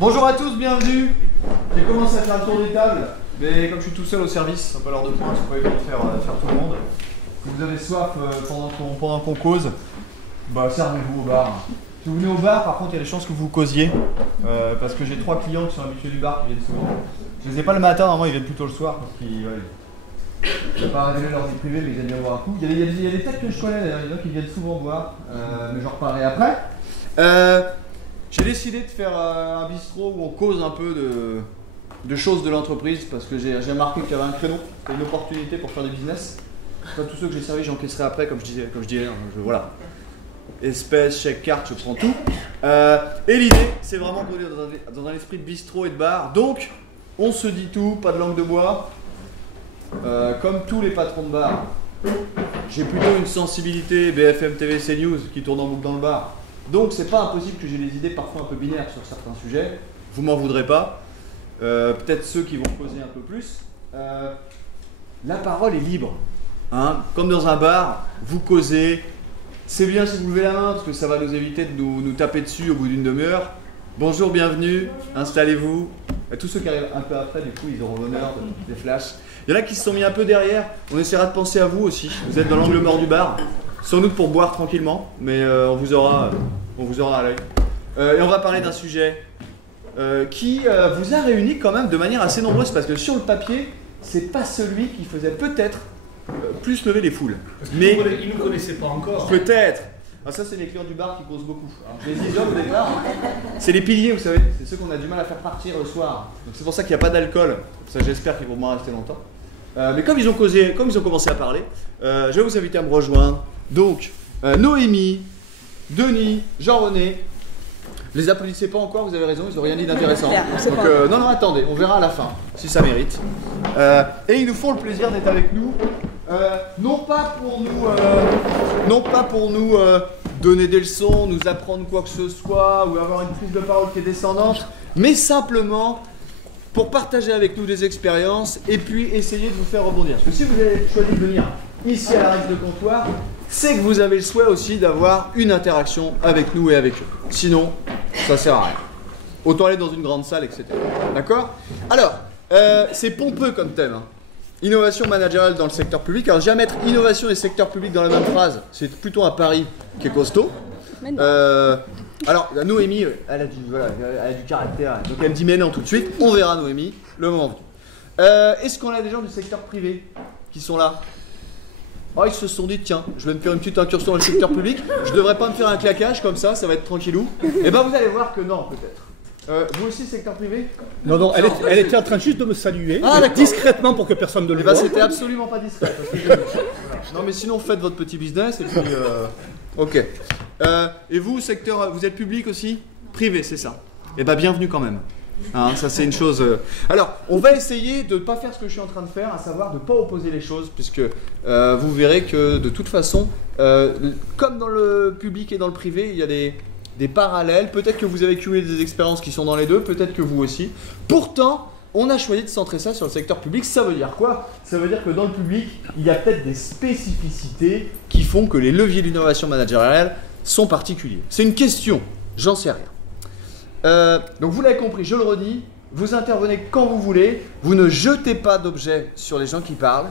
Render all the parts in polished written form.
Bonjour à tous, bienvenue. J'ai commencé à faire le tour des tables, mais comme je suis tout seul au service, c'est un peu l'heure de pointe, c'est pas évident de faire tout le monde. Si vous avez soif pendant qu'on cause, bah servez-vous au bar. Si vous venez au bar, par contre, il y a des chances que vous causiez, parce que j'ai 3 clients qui sont habitués du bar qui viennent souvent. Je les ai pas le matin, normalement ils viennent plutôt le soir, parce qu'ils ne vont pas révéler leur vie privée, mais ils aiment bien boire un coup. Il y a des têtes que je connais d'ailleurs, il y en a qui viennent souvent boire, mais j'en reparlerai après. J'ai décidé de faire un bistrot où on cause un peu de choses de l'entreprise parce que j'ai remarqué qu'il y avait un créneau, c'était une opportunité pour faire du business. Pas tous ceux que j'ai servis, j'encaisserai après, comme je disais, voilà. Espèces, chèque, carte, je prends tout. Et l'idée, c'est vraiment de produire dans un esprit de bistrot et de bar. Donc, on se dit tout, pas de langue de bois. Comme tous les patrons de bar, j'ai plutôt une sensibilité BFM TV, CNews qui tourne en boucle dans le bar. Donc c'est pas impossible que j'ai des idées parfois un peu binaires sur certains sujets. Vous m'en voudrez pas. Peut-être ceux qui vont causer un peu plus. La parole est libre. Hein. Comme dans un bar, vous causez. C'est bien si vous levez la main parce que ça va nous éviter de nous taper dessus au bout d'une demi-heure. Bonjour, bienvenue, installez-vous. Tous ceux qui arrivent un peu après, du coup, ils auront l'honneur des flashs. Il y en a qui se sont mis un peu derrière. On essaiera de penser à vous aussi. Vous êtes dans l'angle mort du bar. Sans doute pour boire tranquillement, mais on vous aura à l'œil. Et on va parler d'un sujet qui vous a réunis quand même de manière assez nombreuse, parce que sur le papier, c'est pas celui qui faisait peut-être plus lever les foules. Mais ils ne nous connaissaient pas encore. Peut-être. Ah, ça, c'est les clients du bar qui causent beaucoup. Alors, je les isole au départ. C'est les piliers, vous savez. C'est ceux qu'on a du mal à faire partir le soir. Donc c'est pour ça qu'il n'y a pas d'alcool. Ça, j'espère qu'ils vont moins rester longtemps. Mais comme ils ont commencé à parler, je vais vous inviter à me rejoindre. Donc, Noémie, Denis, Jean-René, les applaudissez pas encore, vous avez raison, ils n'ont rien dit d'intéressant. Donc, non, attendez, on verra à la fin, si ça mérite. Et ils nous font le plaisir d'être avec nous, non pas pour nous donner des leçons, nous apprendre quoi que ce soit, ou avoir une prise de parole qui est descendante, mais simplement pour partager avec nous des expériences et puis essayer de vous faire rebondir. Parce que si vous avez choisi de venir ici à la Rex de Comptoir, c'est que vous avez le souhait aussi d'avoir une interaction avec nous et avec eux. Sinon, ça sert à rien. Autant aller dans une grande salle, etc. D'accord? Alors, c'est pompeux comme thème. Hein. Innovation managériale dans le secteur public. Alors, jamais mettre innovation et secteur public dans la même phrase, c'est plutôt un pari qui est costaud. Alors, Noémie, elle a du caractère. Donc, elle me dit mais non tout de suite. On verra, Noémie, le moment venu. Est-ce qu'on a des gens du secteur privé qui sont là? Oh, ils se sont dit, tiens, je vais me faire une petite incursion dans le secteur public, je devrais pas me faire un claquage comme ça va être tranquillou. Et ben vous allez voir que non, peut-être. Vous aussi, secteur privé? Non, elle était en train juste de me saluer, discrètement pour que personne ne le voie. voie. C'était absolument pas discret. Parce que non, mais sinon, faites votre petit business et puis. Ok. Et vous, secteur, vous êtes public aussi? Privé, c'est ça. Et ben bienvenue quand même. Hein, ça c'est une chose. Alors, on va essayer de ne pas faire ce que je suis en train de faire, à savoir de ne pas opposer les choses, puisque vous verrez que de toute façon, comme dans le public et dans le privé, il y a des parallèles. Peut-être que vous avez cumulé des expériences qui sont dans les deux, peut-être que vous aussi. Pourtant, on a choisi de centrer ça sur le secteur public. Ça veut dire quoi? Ça veut dire que dans le public, il y a peut-être des spécificités qui font que les leviers d'innovation managériale sont particuliers. C'est une question, j'en sais rien. Donc vous l'avez compris, je le redis, vous intervenez quand vous voulez, vous ne jetez pas d'objets sur les gens qui parlent,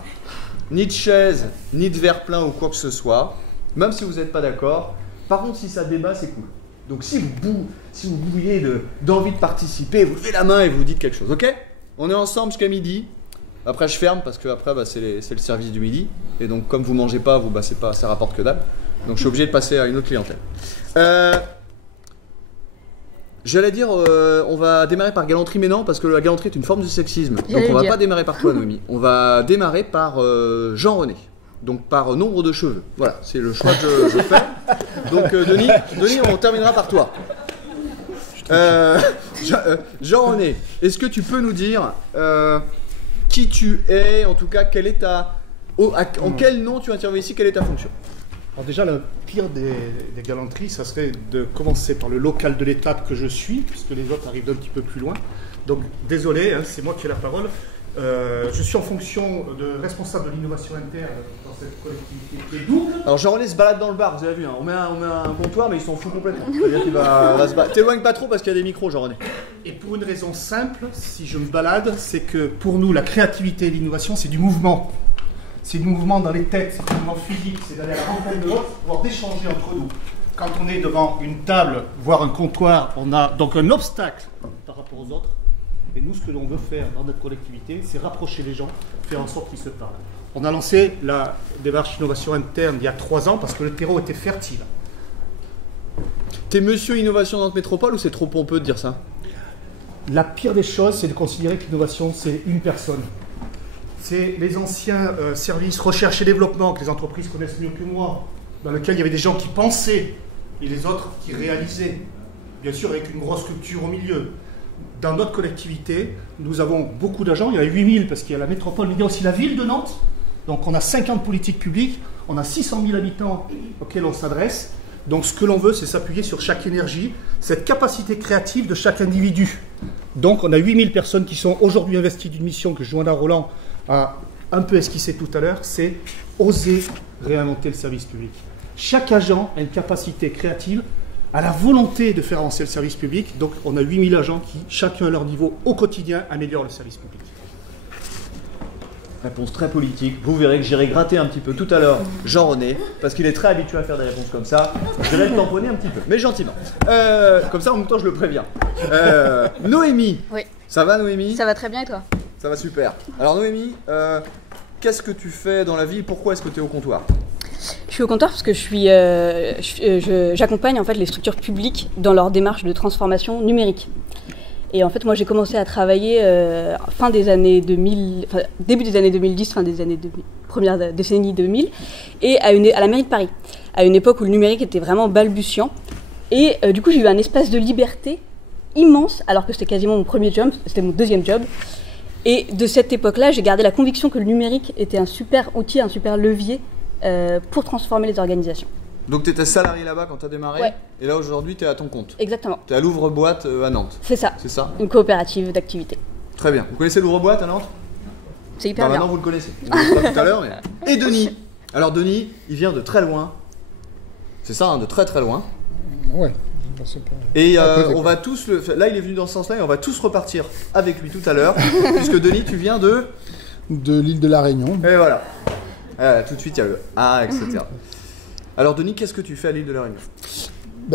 ni de chaises, ni de verre plein ou quoi que ce soit, même si vous n'êtes pas d'accord. Par contre, si ça débat, c'est cool. Donc si vous bouillez d'envie de participer, vous levez la main et vous dites quelque chose, ok? On est ensemble jusqu'à midi. Après je ferme parce que après c'est le service du midi. Et donc comme vous mangez pas, ça rapporte que dalle. Donc je suis obligé de passer à une autre clientèle. J'allais dire, on va démarrer par galanterie, mais non, parce que la galanterie est une forme de sexisme. Donc on va pas démarrer par toi, Noémie. On va démarrer par Jean-René. Donc par nombre de cheveux. Voilà, c'est le choix que je fais. Donc Denis, on terminera par toi. Jean-René, est-ce que tu peux nous dire qui tu es, en tout cas, quel est en quel nom tu interviens ici, quelle est ta fonction? Alors déjà, le pire des galanteries, ça serait de commencer par le local de l'étape que je suis, puisque les autres arrivent d'un petit peu plus loin. Donc désolé, hein, c'est moi qui ai la parole. Je suis en fonction de responsable de l'innovation interne dans cette collectivité qui est double. Alors Jean-René se balade dans le bar, vous avez vu, hein. on met un comptoir mais il s'en fout complètement. C'est-à-dire qu'il va se balader. T'éloignes pas trop parce qu'il y a des micros, Jean-René. Et pour une raison simple, si je me balade, c'est que pour nous, la créativité et l'innovation, c'est du mouvement. C'est du mouvement dans les têtes, c'est du mouvement physique, c'est d'aller à la rencontre de l'autre, voire d'échanger entre nous. Quand on est devant une table, voire un comptoir, on a donc un obstacle par rapport aux autres. Et nous, ce que l'on veut faire dans notre collectivité, c'est rapprocher les gens, faire en sorte qu'ils se parlent. On a lancé la démarche innovation interne il y a 3 ans parce que le terreau était fertile. T'es monsieur innovation dans notre métropole ou c'est trop pompeux de dire ça? La pire des choses, c'est de considérer que l'innovation, c'est une personne. C'est les anciens services recherche et développement que les entreprises connaissent mieux que moi, dans lesquels il y avait des gens qui pensaient et les autres qui réalisaient. Bien sûr, avec une grosse structure au milieu. Dans notre collectivité, nous avons beaucoup d'agents, il y en a 8000 parce qu'il y a la métropole, mais il y a aussi la ville de Nantes. Donc on a 50 politiques publiques, on a 600 000 habitants auxquels on s'adresse. Donc ce que l'on veut, c'est s'appuyer sur chaque énergie, cette capacité créative de chaque individu. Donc on a 8000 personnes qui sont aujourd'hui investies d'une mission que Joanna Roland a un peu esquissée tout à l'heure, c'est oser réinventer le service public. Chaque agent a une capacité créative, a la volonté de faire avancer le service public. Donc on a 8000 agents qui, chacun à leur niveau, au quotidien, améliorent le service public. Réponse très politique. Vous verrez que j'irai gratter un petit peu tout à l'heure Jean-René, parce qu'il est très habitué à faire des réponses comme ça. Je vais le tamponner un petit peu, mais gentiment. Comme ça, en même temps, je le préviens. Noémie. Oui. Ça va, Noémie? Ça va très bien et toi? Ça va super. Alors, Noémie, qu'est-ce que tu fais dans la vie? Pourquoi est-ce que tu es au comptoir? Je suis au comptoir parce que j'accompagne en fait les structures publiques dans leur démarche de transformation numérique. Et en fait, moi, j'ai commencé à travailler début des années 2010, première décennie 2000, et à la mairie de Paris, à une époque où le numérique était vraiment balbutiant. Et du coup, j'ai eu un espace de liberté immense, alors que c'était quasiment mon premier job, c'était mon deuxième job. Et de cette époque-là, j'ai gardé la conviction que le numérique était un super outil, un super levier pour transformer les organisations. Donc tu étais salarié là-bas quand tu as démarré, ouais. Et là aujourd'hui tu es à ton compte. Exactement. Tu es à l'ouvre-boîte à Nantes. C'est ça. C'est ça. Une coopérative d'activité. Très bien. Vous connaissez l'ouvre-boîte à Nantes? C'est hyper bien. Maintenant vous le connaissez. On le fera tout à l'heure. Mais... Et Denis. Alors Denis, il vient de très loin. C'est ça, hein, de très très loin. Ouais. Et on va tous là il est venu dans ce sens-là et on va tous repartir avec lui tout à l'heure, puisque Denis, tu viens de l'île de la Réunion. Et voilà. Tout de suite il y a le A, etc. Alors Denis, qu'est-ce que tu fais à l'île de la Réunion?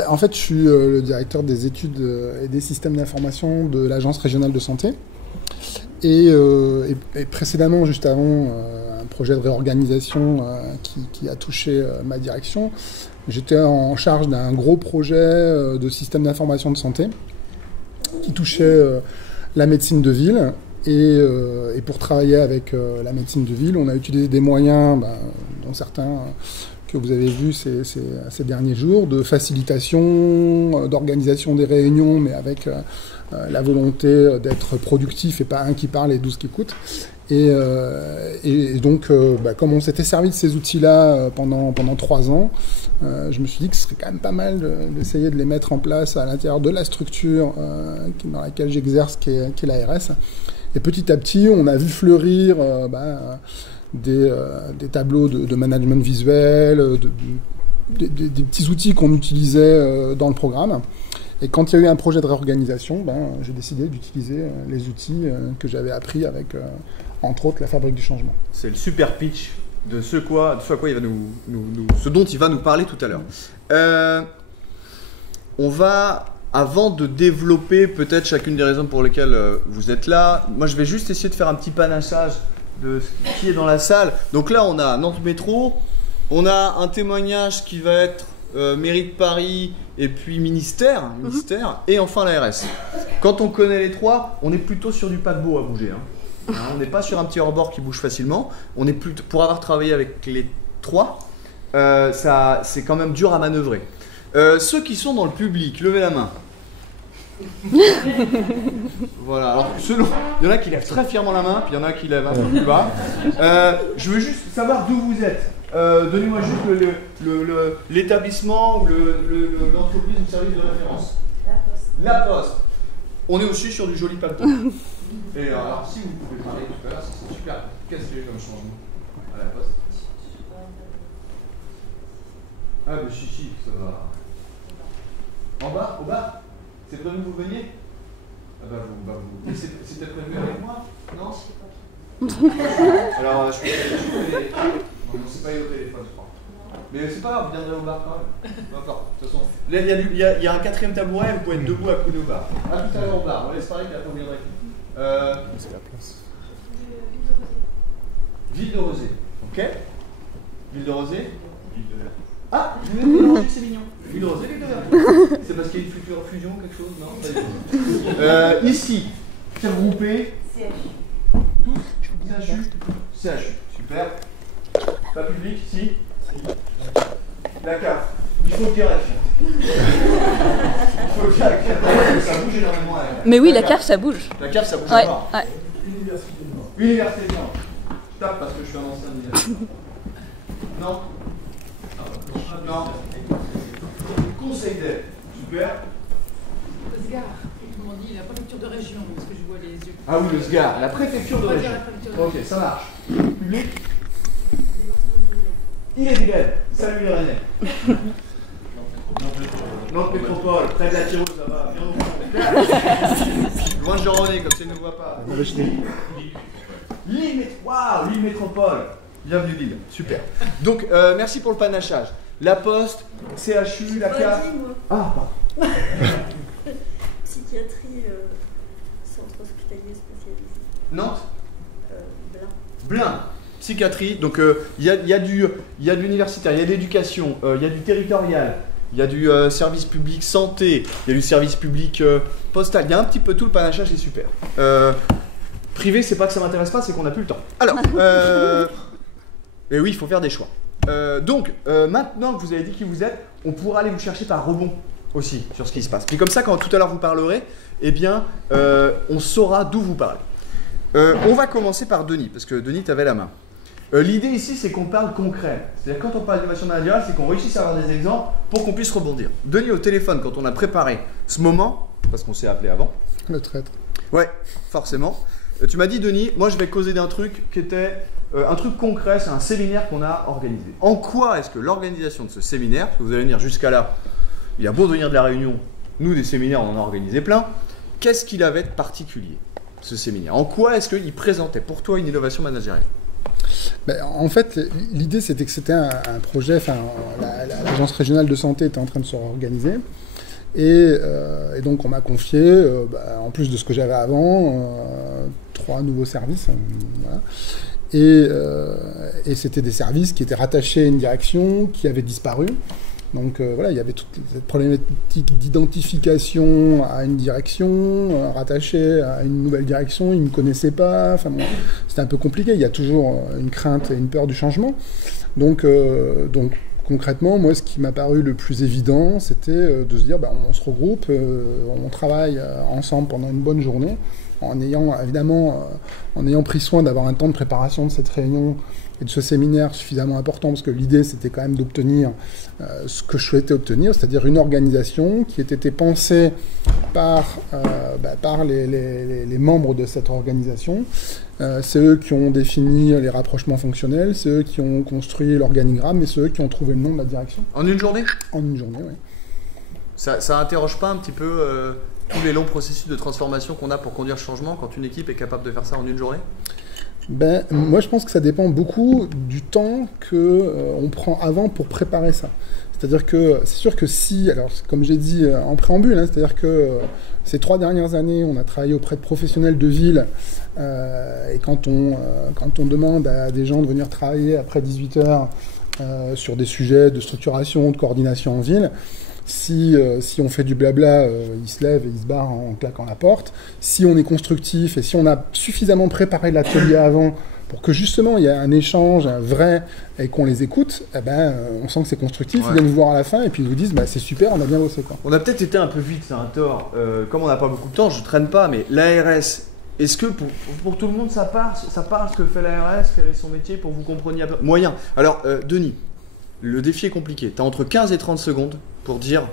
En fait, je suis le directeur des études et des systèmes d'information de l'Agence régionale de santé. Et précédemment, juste avant, un projet de réorganisation qui a touché ma direction. J'étais en charge d'un gros projet de système d'information de santé qui touchait la médecine de ville. Et pour travailler avec la médecine de ville, on a utilisé des moyens, dont certains que vous avez vus ces derniers jours, de facilitation, d'organisation des réunions, mais avec la volonté d'être productif et pas un qui parle et 12 qui écoutent. Et donc, comme on s'était servi de ces outils-là pendant 3 ans, je me suis dit que ce serait quand même pas mal d'essayer de les mettre en place à l'intérieur de la structure dans laquelle j'exerce, qui est l'ARS. Et petit à petit, on a vu fleurir des tableaux de management visuel, des petits outils qu'on utilisait dans le programme. Et quand il y a eu un projet de réorganisation, j'ai décidé d'utiliser les outils que j'avais appris avec, entre autres, la Fabrique du Changement. C'est le super pitch de ce dont il va nous parler tout à l'heure. On va... Avant de développer peut-être chacune des raisons pour lesquelles vous êtes là, moi je vais juste essayer de faire un petit panachage de ce qui est dans la salle. Donc là on a Nantes Métro, on a un témoignage qui va être mairie de Paris et puis ministère, et enfin l'ARS. Quand on connaît les trois, on est plutôt sur du paquebot à bouger. On n'est pas sur un petit hors-bord qui bouge facilement. On est plutôt, pour avoir travaillé avec les trois, c'est quand même dur à manœuvrer. Ceux qui sont dans le public, levez la main. Voilà, alors il y en a qui lèvent très fièrement la main, puis il y en a qui lèvent un peu plus bas. Je veux juste savoir d'où vous êtes. Donnez-moi juste l'établissement ou l'entreprise ou le service de référence. La Poste. On est aussi sur du joli papier. Et alors, si vous pouvez parler tout à l'heure, ça c'est super. Qu'est-ce qu'il y a eu comme changement à la poste? Ah, bah si, ça va. En bas, au bas? C'est prévu que vous veniez? Ah bah vous. Et c'était prévu avec moi? Non? Alors, je peux les... Non, c'est pas eu au téléphone, je crois. Mais c'est pas grave, vous viendrez au bar quand même. D'accord, de toute façon. Là, il y a un 4e tabouret, vous pouvez être debout à couler au bar. A tout à l'heure au bar, on laisse parler qu'après vous viendrez. C'est la place. Ville de Rosé. Ok. Ville de Rosé. Ah, vous venez de mélanger, c'est mignon. Ville de Rosé, Ville de Verviers. C'est parce qu'il y a une future fusion, quelque chose, non? Pas du tout. Ici, c'est regroupé. Tous CHU. Super. Pas public, si. La cave. Il faut qu'il y ait Il faut qu'il y ait ça bouge énormément. Mais oui, la cave, ça bouge. La cave, ça bouge Ouais, pas. ouais. Université de Nantes. Je tape parce que je suis un ancien université. Non. Non. Conseil d'aide. Super. Le SGAR, comment on dit, la préfecture de région, parce que je vois les yeux. Ah oui, le SGAR, la préfecture de On va région. dire la préfecture de région. Ok, ça marche. Public. Il est Bigel. Salut Irénée. Nantes Métropole, près de la Tyrol, ça va. Bien au fond. Loin de Jean-René, comme ça il ne voit pas. L'île Métropole. Bienvenue Lille. Super. Donc, merci pour le panachage. La Poste, CHU, la CAF. Ah, pardon. Psychiatrie, centre hospitalier spécialisé. Nantes. Blin. Blin. Psychiatrie. Donc, il y a de l'universitaire, il y a de l'éducation, il y a du territorial, il y a du service public santé, il y a du service public postal. Il y a un petit peu tout, le panachage est super. Privé, c'est pas que ça m'intéresse pas, c'est qu'on n'a plus le temps. Alors, et oui, il faut faire des choix. Donc, maintenant que vous avez dit qui vous êtes, on pourra aller vous chercher par rebond aussi sur ce qui se passe. Puis comme ça, quand tout à l'heure vous parlerez, eh bien, on saura d'où vous parlez. On va commencer par Denis, parce que Denis, tu avais la main. L'idée ici, c'est qu'on parle concret. C'est-à-dire quand on parle d'innovation managériale, c'est qu'on réussisse à avoir des exemples pour qu'on puisse rebondir. Denis, au téléphone, quand on a préparé ce moment, parce qu'on s'est appelé avant. Le traître. Ouais, forcément. Tu m'as dit, Denis, moi je vais causer d'un truc qui était un truc concret, c'est un séminaire qu'on a organisé. En quoi est-ce que l'organisation de ce séminaire, parce que vous allez venir jusqu'à là, il a beau venir de la Réunion, nous des séminaires on en a organisé plein, qu'est-ce qu'il avait de particulier, ce séminaire? En quoi est-ce qu'il présentait pour toi une innovation managériale? Ben, en fait, l'idée c'était que c'était un projet, enfin, l'agence régionale de santé était en train de se réorganiser. Et donc on m'a confié, en plus de ce que j'avais avant, 3 nouveaux services. Voilà. Et c'était des services qui étaient rattachés à une direction qui avait disparu. Donc voilà, il y avait toute cette problématique d'identification à une direction, rattachée à une nouvelle direction, ils ne me connaissaient pas. Enfin, bon, c'était un peu compliqué, il y a toujours une crainte et une peur du changement. Donc concrètement, moi, ce qui m'a paru le plus évident, c'était de se dire, on se regroupe, on travaille ensemble pendant une bonne journée, en ayant pris soin d'avoir un temps de préparation de cette réunion et de ce séminaire suffisamment important, parce que l'idée, c'était quand même d'obtenir ce que je souhaitais obtenir, c'est-à-dire une organisation qui ait été pensée par les membres de cette organisation. C'est eux qui ont défini les rapprochements fonctionnels, c'est eux qui ont construit l'organigramme, et c'est eux qui ont trouvé le nom de la direction. En une journée? En une journée, oui. Ça interroge pas un petit peu tous les longs processus de transformation qu'on a pour conduire le changement quand une équipe est capable de faire ça en une journée? Moi, je pense que ça dépend beaucoup du temps qu'on prend avant pour préparer ça. C'est-à-dire que c'est sûr que si, alors comme j'ai dit en préambule, c'est-à-dire que ces 3 dernières années, on a travaillé auprès de professionnels de ville, et quand on demande à des gens de venir travailler après 18 heures sur des sujets de structuration, de coordination en ville, si on fait du blabla, ils se lèvent et ils se barrent en claquant la porte. Si on est constructif et si on a suffisamment préparé l'atelier avant pour que justement il y ait un échange vrai et qu'on les écoute, on sent que c'est constructif, ouais. Ils viennent nous voir à la fin et puis ils nous disent c'est super, on a bien bossé, quoi. On a peut-être été un peu vite, c'est un tort. Comme on n'a pas beaucoup de temps, je ne traîne pas, mais l'ARS, est-ce que pour tout le monde ça parle ce que fait l'ARS, quel est son métier, pour que vous compreniez un peu? Moyen. Alors Denis, le défi est compliqué. Tu as entre 15 et 30 secondes pour dire,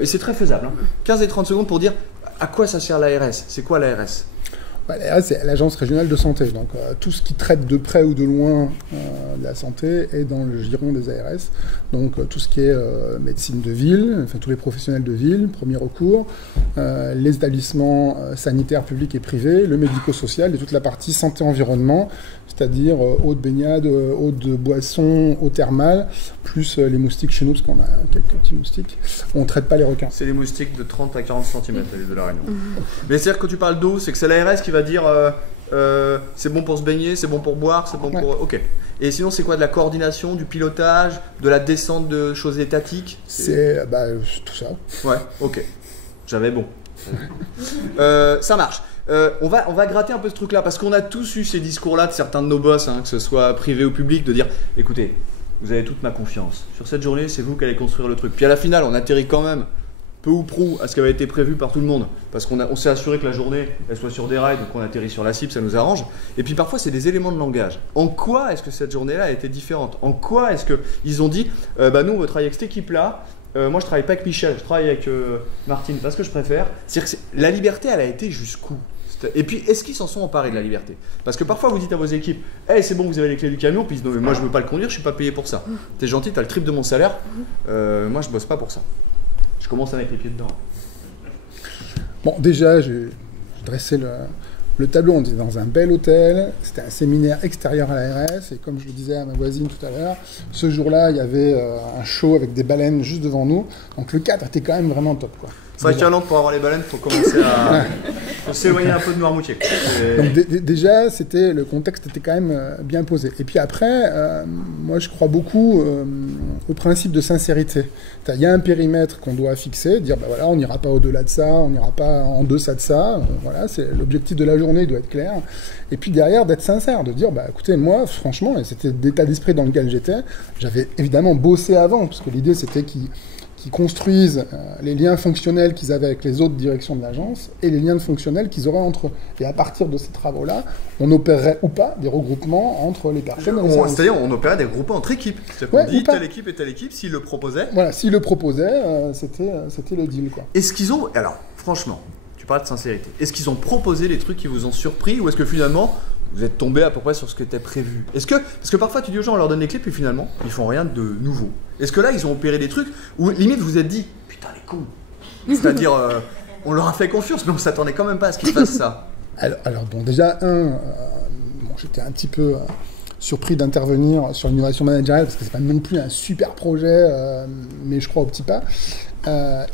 et c'est très faisable, 15 et 30 secondes pour dire à quoi ça sert l'ARS. C'est quoi l'ARS? L'ARS, c'est l'Agence régionale de santé. Donc, tout ce qui traite de près ou de loin de la santé est dans le giron des ARS. Donc, tout ce qui est médecine de ville, enfin, tous les professionnels de ville, premier recours, les établissements sanitaires publics et privés, le médico-social et toute la partie santé-environnement, c'est-à-dire eau de baignade, eau de boisson, eau thermale, plus les moustiques chez nous, parce qu'on a quelques petits moustiques. On ne traite pas les requins. C'est les moustiques de 30 à 40 cm à l'île de la Réunion. Mais c'est-à-dire que quand tu parles d'eau, c'est que c'est l'ARS qui va dire c'est bon pour se baigner, c'est bon pour boire, c'est bon pour... Ok. Et sinon, c'est quoi de la coordination, du pilotage, de la descente de choses étatiques? C'est tout ça. Ouais, ok. J'avais bon. Ça marche. On va gratter un peu ce truc-là, parce qu'on a tous eu ces discours-là de certains de nos boss, hein, que ce soit privé ou public, de dire écoutez, vous avez toute ma confiance. Sur cette journée, c'est vous qui allez construire le truc. Puis à la finale, on atterrit quand même, peu ou prou, à ce qui avait été prévu par tout le monde, parce qu'on s'est assuré que la journée, elle soit sur des rails, donc on atterrit sur la cible, ça nous arrange. Et puis parfois, c'est des éléments de langage. En quoi est-ce que cette journée-là a été différente? En quoi est-ce qu'ils ont dit nous, on veut travailler avec cette équipe-là. Moi, je travaille pas avec Michel, je travaille avec Martine, parce que je préfère. C'est-à-dire que la liberté, elle a été jusqu'où? Et puis, est-ce qu'ils s'en sont emparés de la liberté? Parce que parfois, vous dites à vos équipes hey, c'est bon, vous avez les clés du camion, puis ils disent non, mais moi, je veux pas le conduire, je suis pas payé pour ça. T'es gentil, t'as le triple de mon salaire, moi, je bosse pas pour ça. Je commence à mettre les pieds dedans. Bon, déjà, j'ai dressé le tableau. On était dans un bel hôtel, c'était un séminaire extérieur à l'ARS, et comme je le disais à ma voisine tout à l'heure, ce jour-là, il y avait un show avec des baleines juste devant nous, donc le cadre était quand même vraiment top, quoi. C'est vrai qu'à Londres, pour avoir les baleines, il faut commencer à s'éloigner un peu de Noirmoutier. Donc déjà, le contexte était quand même bien posé. Et puis après, moi je crois beaucoup au principe de sincérité. Il y a un périmètre qu'on doit fixer, dire bah voilà, on n'ira pas au-delà de ça, on n'ira pas en deçà de ça. Voilà, c'est l'objectif de la journée, il doit être clair. Et puis derrière, d'être sincère, de dire bah écoutez, moi franchement, et c'était l'état d'esprit dans lequel j'étais, j'avais évidemment bossé avant, parce que l'idée c'était qui construisent les liens fonctionnels qu'ils avaient avec les autres directions de l'agence et les liens fonctionnels qu'ils auraient entre eux. Et à partir de ces travaux-là, on opérerait ou pas des regroupements entre les personnes. C'est-à-dire, on opérait des regroupements entre équipes. C'est-à-dire qu'on dit telle équipe et telle équipe, s'ils le proposaient. Voilà, s'ils le proposaient, c'était le deal, quoi. Est-ce qu'ils ont... Alors, franchement, tu parles de sincérité. Est-ce qu'ils ont proposé les trucs qui vous ont surpris ou est-ce que finalement... vous êtes tombé à peu près sur ce qui était prévu? Parce que parfois tu dis aux gens, on leur donne les clés, puis finalement, ils font rien de nouveau. Est-ce que là, ils ont opéré des trucs où limite vous vous êtes dit, putain les cons. C'est-à-dire, on leur a fait confiance, mais on s'attendait quand même pas à ce qu'ils fassent ça. Alors bon, déjà, j'étais un petit peu surpris d'intervenir sur l'innovation managériale, parce que c'est pas non plus un super projet, mais je crois au petit pas.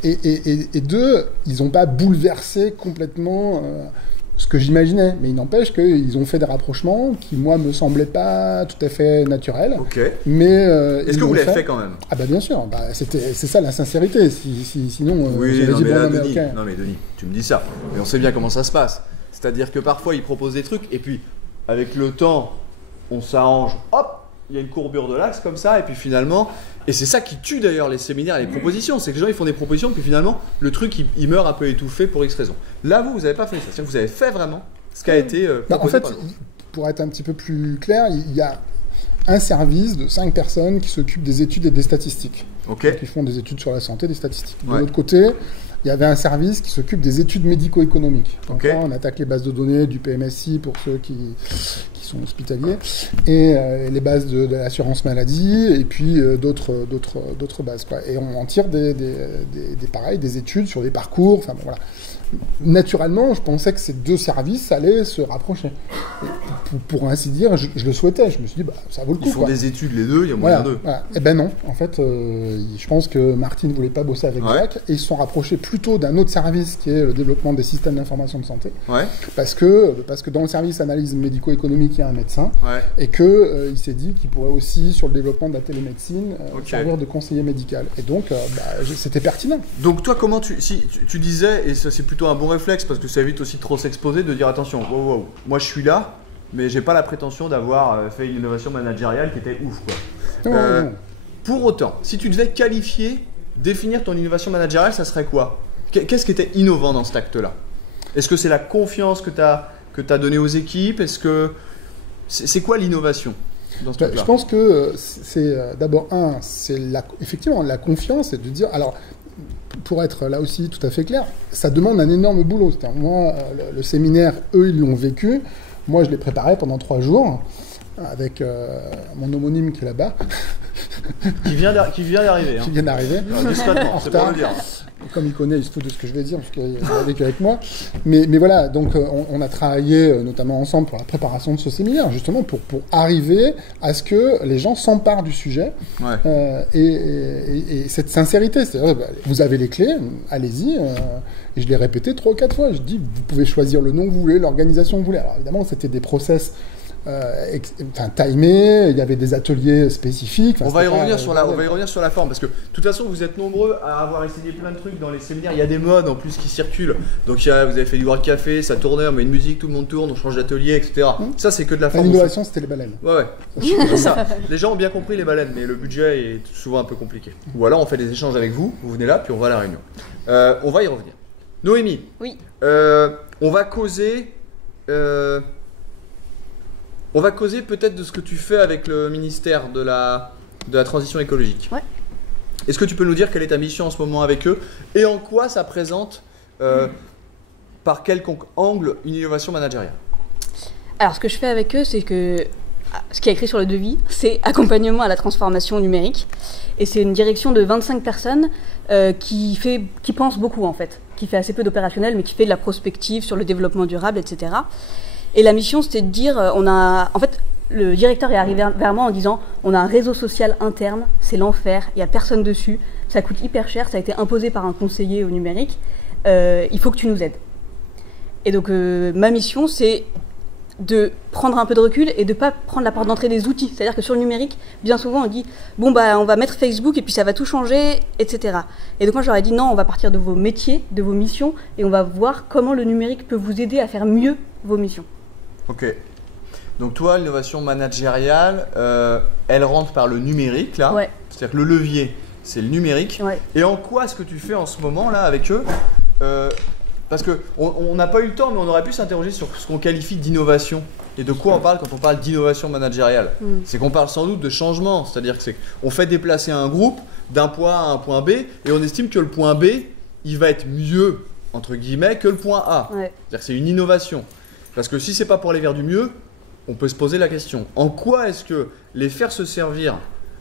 Et deux, ils n'ont pas bouleversé complètement... ce que j'imaginais, mais il n'empêche qu'ils ont fait des rapprochements qui, moi, me semblaient pas tout à fait naturels. Ok. Mais est-ce que vous l'avez fait quand même? Ah bah bien sûr, c'est ça la sincérité. Sinon, oui, j'avais dit bon, là, non, Denis, okay. Non mais Denis, tu me dis ça, mais on sait bien comment ça se passe. C'est-à-dire que parfois ils proposent des trucs et puis avec le temps, on s'arrange. Hop, il y a une courbure de l'axe comme ça et puis finalement. Et c'est ça qui tue d'ailleurs les séminaires et les propositions, c'est que les gens ils font des propositions puis finalement le truc il meurt un peu étouffé pour X raisons. Là vous n'avez pas fait ça, c'est-à-dire que vous avez fait vraiment ce qui a été proposé. En fait, pour être un petit peu plus clair, il y a un service de 5 personnes qui s'occupent des études et des statistiques. Okay. Qui font des études sur la santé, des statistiques. De l'autre côté, il y avait un service qui s'occupe des études médico-économiques. Donc là, on attaque les bases de données du PMSI pour ceux qui sont hospitaliers, et les bases de l'assurance maladie, et puis d'autres bases, quoi. Et on en tire des études sur des parcours, enfin bon, voilà. Naturellement, je pensais que ces deux services allaient se rapprocher. Pour ainsi dire, je le souhaitais. Je me suis dit, ça vaut le coup. Ils font des études les deux, il y a moyen d'eux. Voilà. Eh ben non, en fait, je pense que Martine ne voulait pas bosser avec Jacques, et ils se sont rapprochés plutôt d'un autre service qui est le développement des systèmes d'information de santé. Parce que dans le service analyse médico-économique, il y a un médecin, et qu'il s'est dit qu'il pourrait aussi, sur le développement de la télémédecine, servir de conseiller médical. Et donc, c'était pertinent. Donc toi, comment tu disais, et ça c'est plutôt un bon réflexe parce que ça évite aussi de trop s'exposer, de dire attention, wow, moi je suis là, mais j'ai pas la prétention d'avoir fait une innovation managériale qui était ouf, quoi. Pour autant, si tu devais qualifier, définir ton innovation managériale, ça serait quoi? Qu'est-ce qui était innovant dans cet acte-là? Est-ce que c'est la confiance que tu as donnée aux équipes? Est-ce que c'est quoi l'innovation dans ce truc-là? Je pense que c'est d'abord c'est effectivement la confiance, et de dire alors. pour être là aussi tout à fait clair, ça demande un énorme boulot. C'est-à-dire, moi, le séminaire, eux, ils l'ont vécu. Moi, je l'ai préparé pendant 3 jours avec mon homonyme qui est là-bas. Qui vient d'arriver. Hein. Qui vient d'arriver. Discrètement, c'est pour le dire. Comme il connaît, il se fout de ce que je vais dire, parce qu'il a vécu avec moi. Mais voilà, donc on a travaillé notamment ensemble pour la préparation de ce séminaire, justement pour arriver à ce que les gens s'emparent du sujet. Ouais. Et cette sincérité, c'est-à-dire, vous avez les clés, allez-y. Et je l'ai répété 3 ou 4 fois. Je dis, vous pouvez choisir le nom que vous voulez, l'organisation que vous voulez. Alors évidemment, c'était des process timé, il y avait des ateliers spécifiques. On va y revenir sur la forme, parce que de toute façon vous êtes nombreux à avoir essayé plein de trucs dans les séminaires. Il y a des modes en plus qui circulent. Donc vous avez fait du World Café, ça tournait, on met une musique, tout le monde tourne, on change d'atelier, etc. Ça c'est que de la forme. L'innovation c'était les baleines. Ouais. Ça. Les gens ont bien compris les baleines, mais le budget est souvent un peu compliqué. Ou alors on fait des échanges avec vous, vous venez là, puis on va à la réunion. On va y revenir. Noémie. Oui. On va causer. On va causer peut-être de ce que tu fais avec le ministère de la transition écologique. Ouais. Est-ce que tu peux nous dire quelle est ta mission en ce moment avec eux et en quoi ça présente, par quelconque angle, une innovation managériale? Alors, ce que je fais avec eux, c'est que ce qui est écrit sur le devis, c'est accompagnement à la transformation numérique. Et c'est une direction de 25 personnes qui pense beaucoup en fait, qui fait assez peu d'opérationnel, mais qui fait de la prospective sur le développement durable, etc. Et la mission, c'était de dire, en fait, le directeur est arrivé vers moi en disant, on a un réseau social interne, c'est l'enfer, il n'y a personne dessus, ça coûte hyper cher, ça a été imposé par un conseiller au numérique, il faut que tu nous aides. Et donc, ma mission, c'est de prendre un peu de recul et de ne pas prendre la porte d'entrée des outils. C'est-à-dire que sur le numérique, bien souvent, on dit, bon, on va mettre Facebook et puis ça va tout changer, etc. Et donc moi, je leur ai dit, non, on va partir de vos métiers, de vos missions, et on va voir comment le numérique peut vous aider à faire mieux vos missions. Ok. Donc toi, l'innovation managériale, elle rentre par le numérique, là. Ouais. C'est-à-dire que le levier, c'est le numérique. Ouais. Et en quoi est-ce que tu fais en ce moment, là, avec eux parce qu'on n'a pas eu le temps, mais on aurait pu s'interroger sur ce qu'on qualifie d'innovation. Et de quoi on parle quand on parle d'innovation managériale. C'est qu'on parle sans doute de changement. C'est-à-dire qu'on fait déplacer un groupe d'un point A à un point B, et on estime que le point B, il va être mieux, entre guillemets, que le point A. Ouais. C'est-à-dire que c'est une innovation. Parce que si c'est pas pour aller vers du mieux, on peut se poser la question. En quoi est-ce que les faire se servir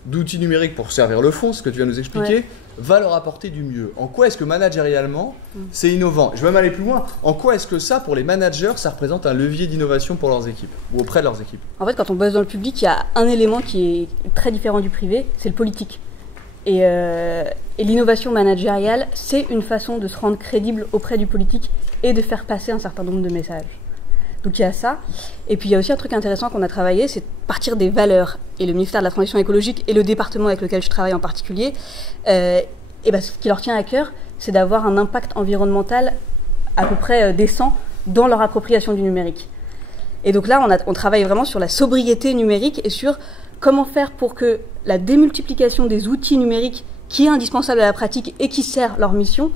d'outils numériques pour servir le fond, ce que tu viens de nous expliquer, va leur apporter du mieux? En quoi est-ce que managérialement, c'est innovant? Je vais même aller plus loin. En quoi est-ce que ça, pour les managers, ça représente un levier d'innovation pour leurs équipes ou auprès de leurs équipes? En fait, quand on bosse dans le public, il y a un élément qui est très différent du privé, c'est le politique. Et l'innovation managériale, c'est une façon de se rendre crédible auprès du politique et de faire passer un certain nombre de messages. Donc il y a ça. Et puis il y a aussi un truc intéressant qu'on a travaillé, c'est de partir des valeurs. Et le ministère de la Transition écologique et le département avec lequel je travaille en particulier, ce qui leur tient à cœur, c'est d'avoir un impact environnemental à peu près décent dans leur appropriation du numérique. Et donc là, on travaille vraiment sur la sobriété numérique et sur comment faire pour que la démultiplication des outils numériques qui est indispensable à la pratique et qui sert leur mission,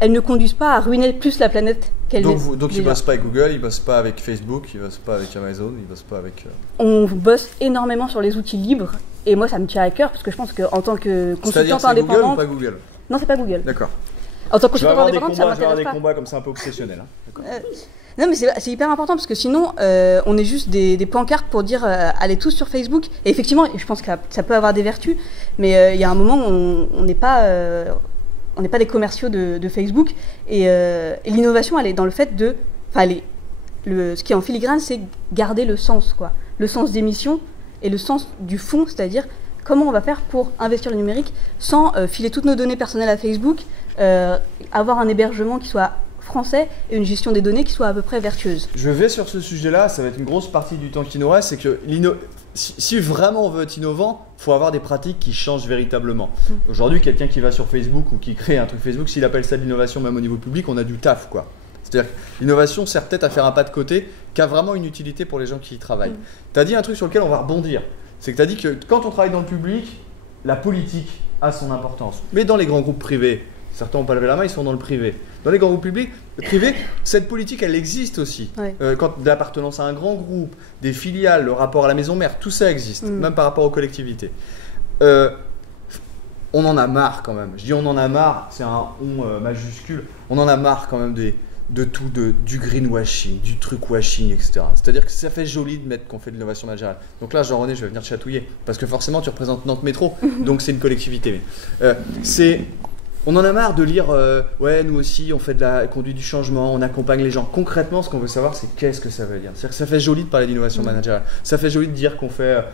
elle ne conduise pas à ruiner plus la planète qu'elle est. Donc ils ne bossent pas avec Google, ils ne bossent pas avec Facebook, ils ne bossent pas avec Amazon, ils ne bossent pas avec... On bosse énormément sur les outils libres, et moi ça me tient à cœur, parce que je pense qu'en tant que consultante indépendante... Google ou pas Google? Non, c'est pas Google. D'accord. En tant que consultante indépendante, ça je vais m'intéresse avoir pas. des combats comme ça un peu obsessionnels. Hein. Non, mais c'est hyper important, parce que sinon, on est juste des pancartes pour dire allez tous sur Facebook. Et effectivement, je pense que ça peut avoir des vertus, mais il y a un moment où on n'est pas des commerciaux de Facebook. Et l'innovation, elle est dans le fait de... ce qui est en filigrane, c'est garder le sens, quoi. Le sens des missions et le sens du fond, c'est-à-dire comment on va faire pour investir le numérique sans filer toutes nos données personnelles à Facebook, avoir un hébergement qui soit français et une gestion des données qui soit à peu près vertueuse. Je vais sur ce sujet-là, ça va être une grosse partie du temps qui nous reste, c'est que si vraiment on veut être innovant, il faut avoir des pratiques qui changent véritablement. Aujourd'hui, quelqu'un qui va sur Facebook ou qui crée un truc Facebook, s'il appelle ça de l'innovation même au niveau public, on a du taf, quoi. C'est-à-dire que l'innovation sert peut-être à faire un pas de côté, qui a vraiment une utilité pour les gens qui y travaillent. Tu as dit un truc sur lequel on va rebondir, c'est que tu as dit que quand on travaille dans le public, la politique a son importance. Mais dans les grands groupes privés, certains n'ont pas levé la main, ils sont dans le privé. Dans les grands groupes privés, cette politique, elle existe aussi. Ouais. Quand l'appartenance à un grand groupe, des filiales, le rapport à la maison mère, tout ça existe, même par rapport aux collectivités. on en a marre quand même. Je dis on en a marre, c'est un on majuscule. On en a marre quand même de tout, du greenwashing, du trucwashing, etc. C'est-à-dire que ça fait joli de mettre qu'on fait de l'innovation managériale. Donc là, Jean-René, je vais venir te chatouiller, parce que forcément, tu représentes Nantes Métro, donc c'est une collectivité. Mais, on en a marre de lire ouais, nous aussi, on fait de la conduite du changement, on accompagne les gens. Concrètement, ce qu'on veut savoir, c'est qu'est-ce que ça veut dire. C'est-à-dire que ça fait joli de parler d'innovation managériale. Ça fait joli de dire qu'on fait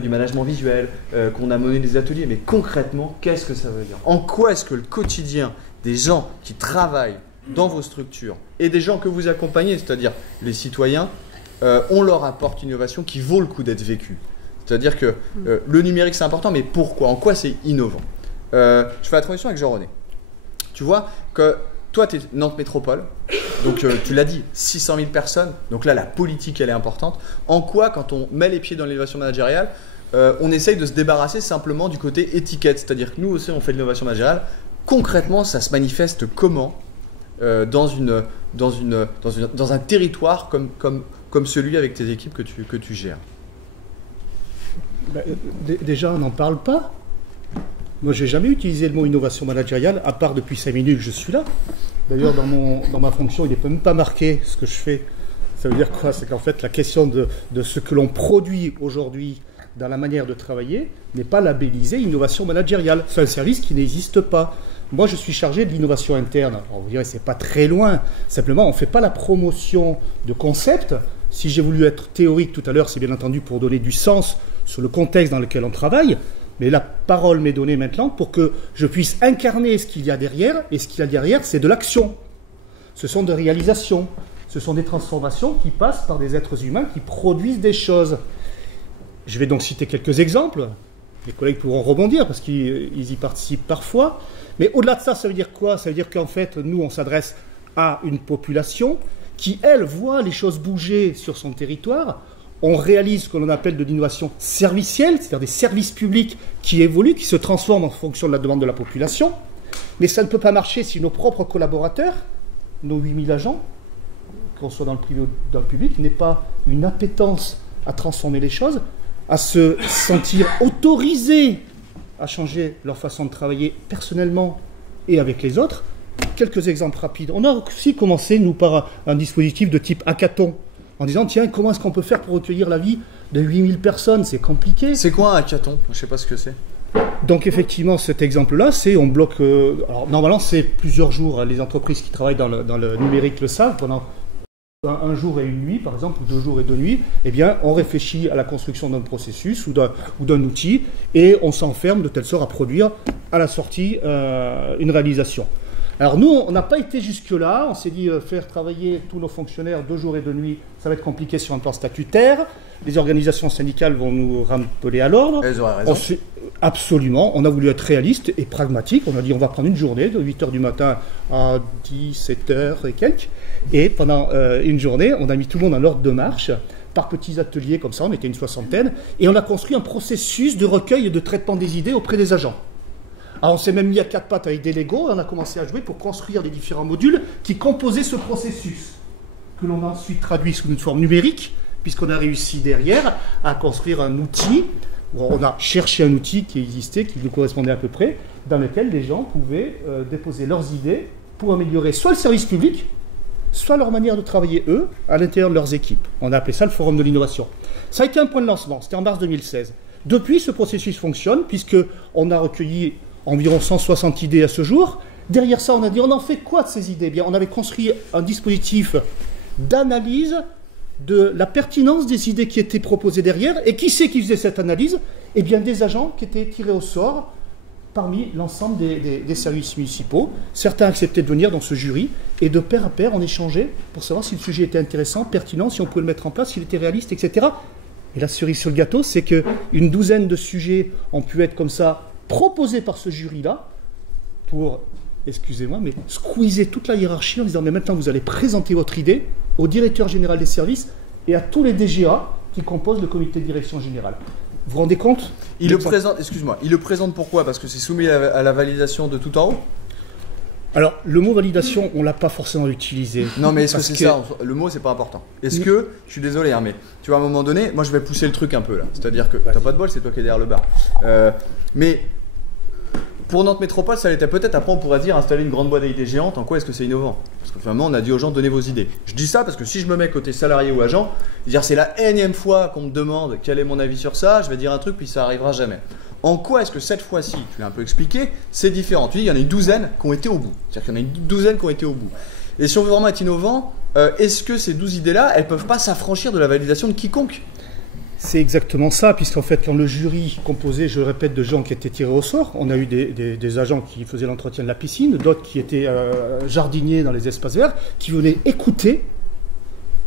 du management visuel, qu'on a mené des ateliers. Mais concrètement, qu'est-ce que ça veut dire? En quoi est-ce que le quotidien des gens qui travaillent dans vos structures et des gens que vous accompagnez, c'est-à-dire les citoyens, on leur apporte une innovation qui vaut le coup d'être vécue. C'est-à-dire que le numérique, c'est important, mais pourquoi? En quoi c'est innovant? Je fais la transition avec Jean-René. Tu vois que toi, tu es Nantes Métropole, donc tu l'as dit, 600 000 personnes, donc là, la politique, elle est importante. En quoi, quand on met les pieds dans l'innovation managériale, on essaye de se débarrasser simplement du côté étiquette, c'est-à-dire que nous aussi, on fait de l'innovation managériale. Concrètement, ça se manifeste comment dans un territoire comme celui avec tes équipes que tu gères? Déjà, on n'en parle pas. Moi, je n'ai jamais utilisé le mot innovation managériale, à part depuis 5 minutes que je suis là. D'ailleurs, dans ma fonction, il n'est même pas marqué ce que je fais. Ça veut dire quoi? C'est qu'en fait, la question de ce que l'on produit aujourd'hui dans la manière de travailler n'est pas labellisé innovation managériale. C'est un service qui n'existe pas. Moi, je suis chargé de l'innovation interne. Alors, vous direz, c'est pas très loin. Simplement, on ne fait pas la promotion de concepts. Si j'ai voulu être théorique tout à l'heure, c'est bien entendu pour donner du sens sur le contexte dans lequel on travaille. Mais la parole m'est donnée maintenant pour que je puisse incarner ce qu'il y a derrière. Et ce qu'il y a derrière, c'est de l'action. Ce sont des réalisations. Ce sont des transformations qui passent par des êtres humains qui produisent des choses. Je vais donc citer quelques exemples. Les collègues pourront rebondir parce qu'ils y participent parfois. Mais au-delà de ça, ça veut dire quoi? Ça veut dire qu'en fait, nous, on s'adresse à une population qui, elle, voit les choses bouger sur son territoire. On réalise ce que l'on appelle de l'innovation servicielle, c'est-à-dire des services publics qui évoluent, qui se transforment en fonction de la demande de la population. Mais ça ne peut pas marcher si nos propres collaborateurs, nos 8000 agents, qu'on soit dans le privé ou dans le public, n'aient pas une appétence à transformer les choses, à se sentir autorisés à changer leur façon de travailler personnellement et avec les autres. Quelques exemples rapides. On a aussi commencé, nous, par un dispositif de type hackathon, en disant, tiens, comment est-ce qu'on peut faire pour recueillir l'avis de 8000 personnes? C'est compliqué. C'est quoi un hackathon? Je ne sais pas ce que c'est. Donc, effectivement, cet exemple-là, c'est, on bloque... alors, normalement, c'est plusieurs jours. Les entreprises qui travaillent dans le numérique le savent. Pendant un jour et une nuit, par exemple, ou 2 jours et 2 nuits, eh bien, on réfléchit à la construction d'un processus ou d'un outil et on s'enferme de telle sorte à produire à la sortie une réalisation. Alors nous, on n'a pas été jusque-là, on s'est dit faire travailler tous nos fonctionnaires 2 jours et 2 nuits, ça va être compliqué sur un plan statutaire, les organisations syndicales vont nous rappeler à l'ordre. Elles auraient raison. Absolument, on a voulu être réaliste et pragmatique, on a dit on va prendre une journée de 8h du matin à 17h et quelques, et pendant une journée, on a mis tout le monde en ordre de marche, par petits ateliers comme ça, on était une 60aine, et on a construit un processus de recueil et de traitement des idées auprès des agents. Alors on s'est même mis à 4 pattes avec des Lego et on a commencé à jouer pour construire les différents modules qui composaient ce processus, que l'on a ensuite traduit sous une forme numérique, puisqu'on a réussi derrière à construire un outil. On a cherché un outil qui existait, qui nous correspondait à peu près, dans lequel les gens pouvaient déposer leurs idées pour améliorer soit le service public, soit leur manière de travailler, eux, à l'intérieur de leurs équipes. On a appelé ça le Forum de l'innovation. Ça a été un point de lancement, c'était en mars 2016. Depuis, ce processus fonctionne, puisqu'on a recueilli environ 160 idées à ce jour. Derrière ça, on a dit, on en fait quoi de ces idées? Bien, on avait construit un dispositif d'analyse de la pertinence des idées qui étaient proposées derrière. Et qui c'est qui faisait cette analyse? Eh bien, des agents qui étaient tirés au sort parmi l'ensemble des services municipaux. Certains acceptaient de venir dans ce jury et de pair à pair, on échangeait pour savoir si le sujet était intéressant, pertinent, si on pouvait le mettre en place, s'il était réaliste, etc. Et la cerise sur le gâteau, c'est qu'une douzaine de sujets ont pu être comme ça proposés par ce jury-là pour, excusez-moi, mais squeezer toute la hiérarchie en disant mais maintenant vous allez présenter votre idée au directeur général des services et à tous les DGA qui composent le comité de direction générale. Vous vous rendez compte? Il le présente, excuse-moi, il le présente pourquoi? Parce que c'est soumis à la validation de tout en haut? Alors, le mot validation, on ne l'a pas forcément utilisé. Non, mais est-ce que c'est ça? Le mot, c'est pas important. Est-ce que, je suis désolé, hein, mais tu vois, à un moment donné, moi je vais pousser le truc un peu là. C'est-à-dire que t'as pas de bol, c'est toi qui es derrière le bar. Mais pour Nantes Métropole, ça l'était peut-être. Après, on pourrait dire installer une grande boîte à idées géante. En quoi est-ce que c'est innovant? Parce que finalement, on a dit aux gens, donnez vos idées. Je dis ça parce que si je me mets côté salarié ou agent, dire c'est la énième fois qu'on me demande quel est mon avis sur ça, je vais dire un truc puis ça arrivera jamais. En quoi est-ce que cette fois-ci, tu l'as un peu expliqué, c'est différent? Tu dis il y en a une douzaine qui ont été au bout. C'est-à-dire qu'il y en a une douzaine qui ont été au bout. Et si on veut vraiment être innovant, est-ce que ces 12 idées-là, elles peuvent pas s'affranchir de la validation de quiconque? C'est exactement ça, puisqu'en fait, quand le jury, composé, je le répète, de gens qui étaient tirés au sort, on a eu des agents qui faisaient l'entretien de la piscine, d'autres qui étaient jardiniers dans les espaces verts, qui venaient écouter,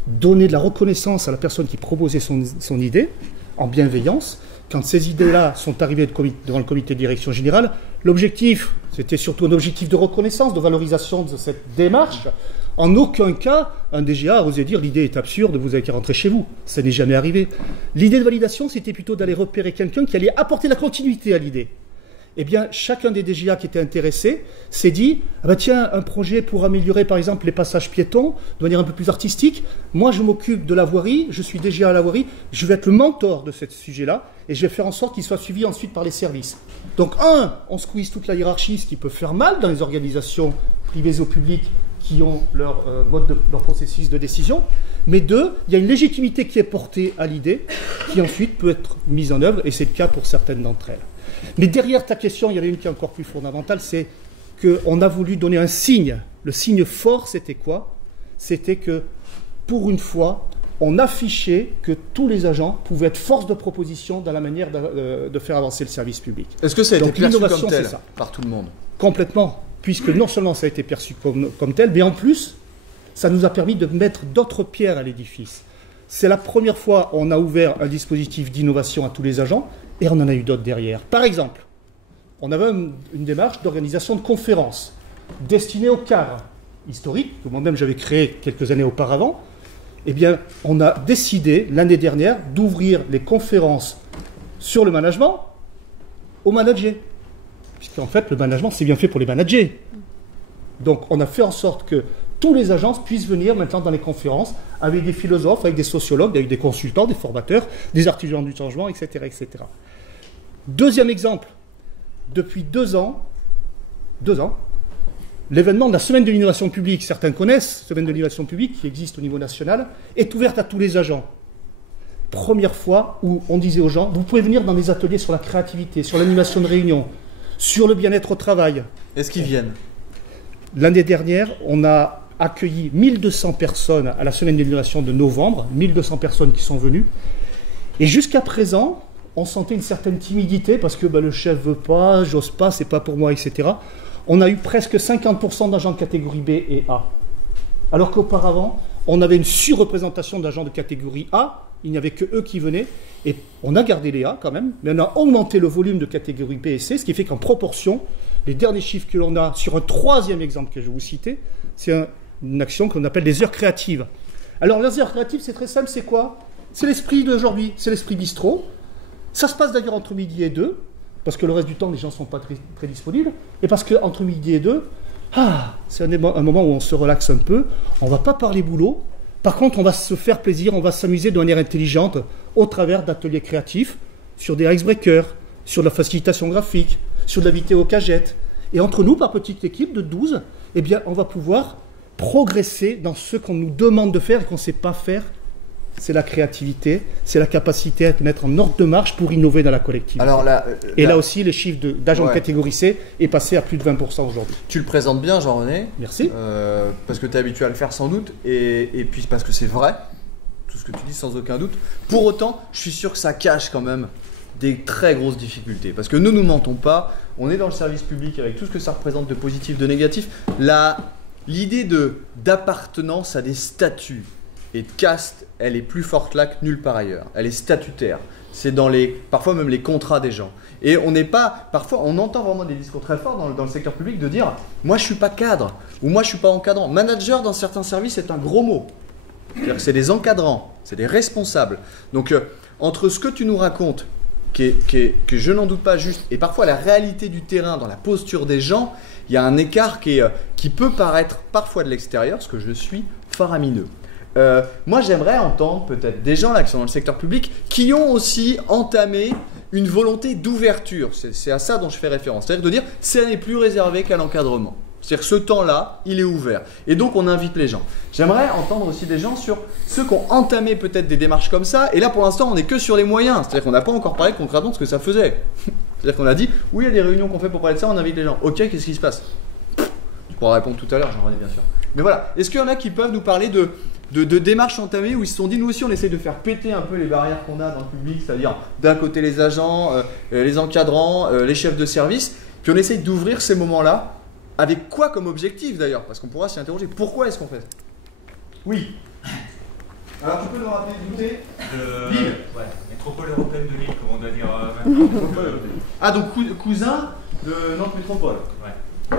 donner de la reconnaissance à la personne qui proposait son idée, en bienveillance. Quand ces idées-là sont arrivées devant le comité de direction générale, l'objectif, c'était surtout un objectif de reconnaissance, de valorisation de cette démarche. En aucun cas, un DGA a osé dire l'idée est absurde, vous avez qu'à rentrer chez vous. Ça n'est jamais arrivé. L'idée de validation, c'était plutôt d'aller repérer quelqu'un qui allait apporter la continuité à l'idée. Eh bien, chacun des DGA qui était intéressé s'est dit ah ben tiens, un projet pour améliorer par exemple les passages piétons de manière un peu plus artistique. Moi, je m'occupe de la voirie, je suis DGA à la voirie, je vais être le mentor de ce sujet-là et je vais faire en sorte qu'il soit suivi ensuite par les services. Donc, on squeeze toute la hiérarchie, ce qui peut faire mal dans les organisations privées ou publiques qui ont leur leur processus de décision. Mais deux, il y a une légitimité qui est portée à l'idée qui ensuite peut être mise en œuvre et c'est le cas pour certaines d'entre elles. Mais derrière ta question, il y en a une qui est encore plus fondamentale, c'est qu'on a voulu donner un signe. Le signe fort, c'était quoi? C'était que, pour une fois, on affichait que tous les agents pouvaient être force de proposition dans la manière de faire avancer le service public. Est-ce que ça a été perçu l'innovation, comme tel c'est ça. par tout le monde? Complètement, puisque non seulement ça a été perçu comme tel, mais en plus, ça nous a permis de mettre d'autres pierres à l'édifice. C'est la première fois on a ouvert un dispositif d'innovation à tous les agents, et on en a eu d'autres derrière. Par exemple, on avait une démarche d'organisation de conférences destinée aux cadres historiques, que moi-même j'avais créé quelques années auparavant. Eh bien, on a décidé l'année dernière d'ouvrir les conférences sur le management aux managers. Puisqu'en fait, le management, c'est bien fait pour les managers. Donc, on a fait en sorte que tous les agences puissent venir maintenant dans les conférences avec des philosophes, avec des sociologues, avec des consultants, des formateurs, des artisans du changement, etc., etc. Deuxième exemple, depuis 2 ans, l'événement de la Semaine de l'innovation publique, certains connaissent, Semaine de l'innovation publique qui existe au niveau national, est ouverte à tous les agents. Première fois où on disait aux gens, vous pouvez venir dans des ateliers sur la créativité, sur l'animation de réunion, sur le bien-être au travail. Est-ce qu'ils viennent? L'année dernière, on a accueilli 1200 personnes à la Semaine de l'innovation de novembre, 1200 personnes qui sont venues. Et jusqu'à présent, on sentait une certaine timidité parce que le chef veut pas, j'ose pas, c'est pas pour moi, etc. On a eu presque 50% d'agents de catégorie B et A. Alors qu'auparavant, on avait une surreprésentation d'agents de catégorie A, il n'y avait que eux qui venaient, et on a gardé les A quand même, mais on a augmenté le volume de catégorie B et C, ce qui fait qu'en proportion, les derniers chiffres que l'on a sur un troisième exemple que je vais vous citer, c'est une action qu'on appelle les heures créatives. Alors les heures créatives, c'est très simple, c'est quoi? C'est l'esprit d'aujourd'hui, c'est l'esprit bistrot. Ça se passe d'ailleurs entre midi et 2, parce que le reste du temps, les gens ne sont pas très disponibles, et parce qu'entre midi et 2, c'est un moment où on se relaxe un peu, on ne va pas parler boulot, par contre, on va se faire plaisir, on va s'amuser de manière intelligente au travers d'ateliers créatifs, sur des icebreakers, sur de la facilitation graphique, sur de la vidéo cagette. Et entre nous, par petite équipe de 12, eh bien, on va pouvoir progresser dans ce qu'on nous demande de faire et qu'on ne sait pas faire. C'est la créativité, c'est la capacité à te mettre en ordre de marche pour innover dans la collectivité. Alors et là aussi, les chiffres d'agents de catégorie C est passé à plus de 20% aujourd'hui. Tu le présentes bien, Jean-René. Merci. Parce que tu es habitué à le faire sans doute, et puis parce que c'est vrai, tout ce que tu dis sans aucun doute. Pour autant, je suis sûr que ça cache quand même des très grosses difficultés. Parce que ne nous mentons pas, on est dans le service public avec tout ce que ça représente de positif, de négatif. L'idée d'appartenance à des statuts et de caste, elle est plus forte là que nulle part ailleurs. Elle est statutaire. C'est dans parfois même les contrats des gens. Et on n'est pas, parfois on entend vraiment des discours très forts dans le secteur public de dire « moi je suis pas cadre » ou « moi je suis pas encadrant ». Manager dans certains services c'est un gros mot. C'est-à-dire que c'est des encadrants, c'est des responsables. Donc entre ce que tu nous racontes, que je n'en doute pas juste, et parfois la réalité du terrain dans la posture des gens, il y a un écart qui peut paraître parfois de l'extérieur, ce que je suis, faramineux. Moi j'aimerais entendre peut-être des gens là qui sont dans le secteur public qui ont aussi entamé une volonté d'ouverture. C'est à ça dont je fais référence. C'est-à-dire de dire, ça n'est plus réservé qu'à l'encadrement. C'est-à-dire que ce temps-là, il est ouvert. Et donc, on invite les gens. J'aimerais entendre aussi des gens sur ceux qui ont entamé peut-être des démarches comme ça. Et là, pour l'instant, on n'est que sur les moyens. C'est-à-dire qu'on n'a pas encore parlé concrètement de ce que ça faisait. C'est-à-dire qu'on a dit, oui, il y a des réunions qu'on fait pour parler de ça, on invite les gens. Ok, qu'est-ce qui se passe? Tu pourras répondre tout à l'heure, j'en reviens bien sûr. Mais voilà, est-ce qu'il y en a qui peuvent nous parler de démarches entamées où ils se sont dit, nous aussi, on essaye de faire péter un peu les barrières qu'on a dans le public, c'est-à-dire d'un côté les agents, les encadrants, les chefs de service, puis on essaye d'ouvrir ces moments-là. Avec quoi comme objectif d'ailleurs? Parce qu'on pourra s'y interroger. Pourquoi est-ce qu'on fait ça? Oui. Alors tu peux nous rappeler Lille? Ouais, métropole européenne de Lille, comme on doit dire maintenant. Ah, donc cousin de Nantes Métropole. Ouais.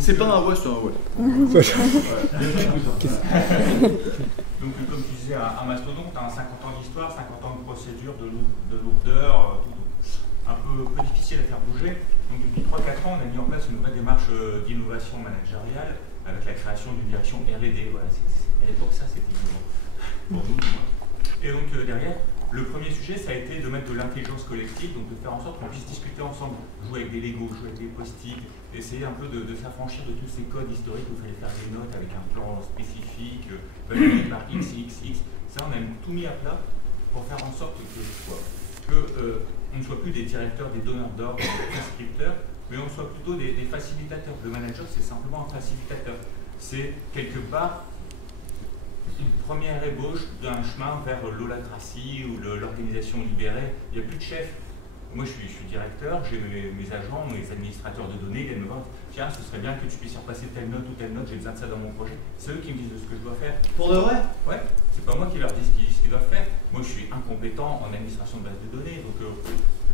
C'est pas un ouais, c'est un ouais. Donc comme tu disais, un mastodonte, 50 ans d'histoire, 50 ans de procédure, de lourdeur, un peu difficile à faire bouger. Donc depuis 3-4 ans, on a mis en place une vraie démarche d'innovation managériale avec la création d'une direction R&D. Voilà, à l'époque, ça c'était innovant pour nous. Et donc derrière, le premier sujet, ça a été de mettre de l'intelligence collective, donc de faire en sorte qu'on puisse discuter ensemble, jouer avec des Legos, jouer avec des post-it, essayer un peu de s'affranchir de tous ces codes historiques où il fallait faire des notes avec un plan spécifique, validé par X. Ça, on a tout mis à plat pour faire en sorte on ne soit plus des directeurs, des donneurs d'ordre, des prescripteurs, mais on soit plutôt des facilitateurs. Le manager, c'est simplement un facilitateur. C'est quelque part une première ébauche d'un chemin vers l'holacratie ou l'organisation libérée. Il n'y a plus de chef. Moi, je suis directeur, j'ai mes agents, mes administrateurs de données, ils viennent me voir, tiens, ce serait bien que tu puisses repasser telle note ou telle note, j'ai besoin de ça dans mon projet. C'est eux qui me disent ce que je dois faire. Pour de vrai? Ouais, c'est pas moi qui leur dis ce qu'ils doivent faire. Moi, je suis incompétent en administration de base de données, donc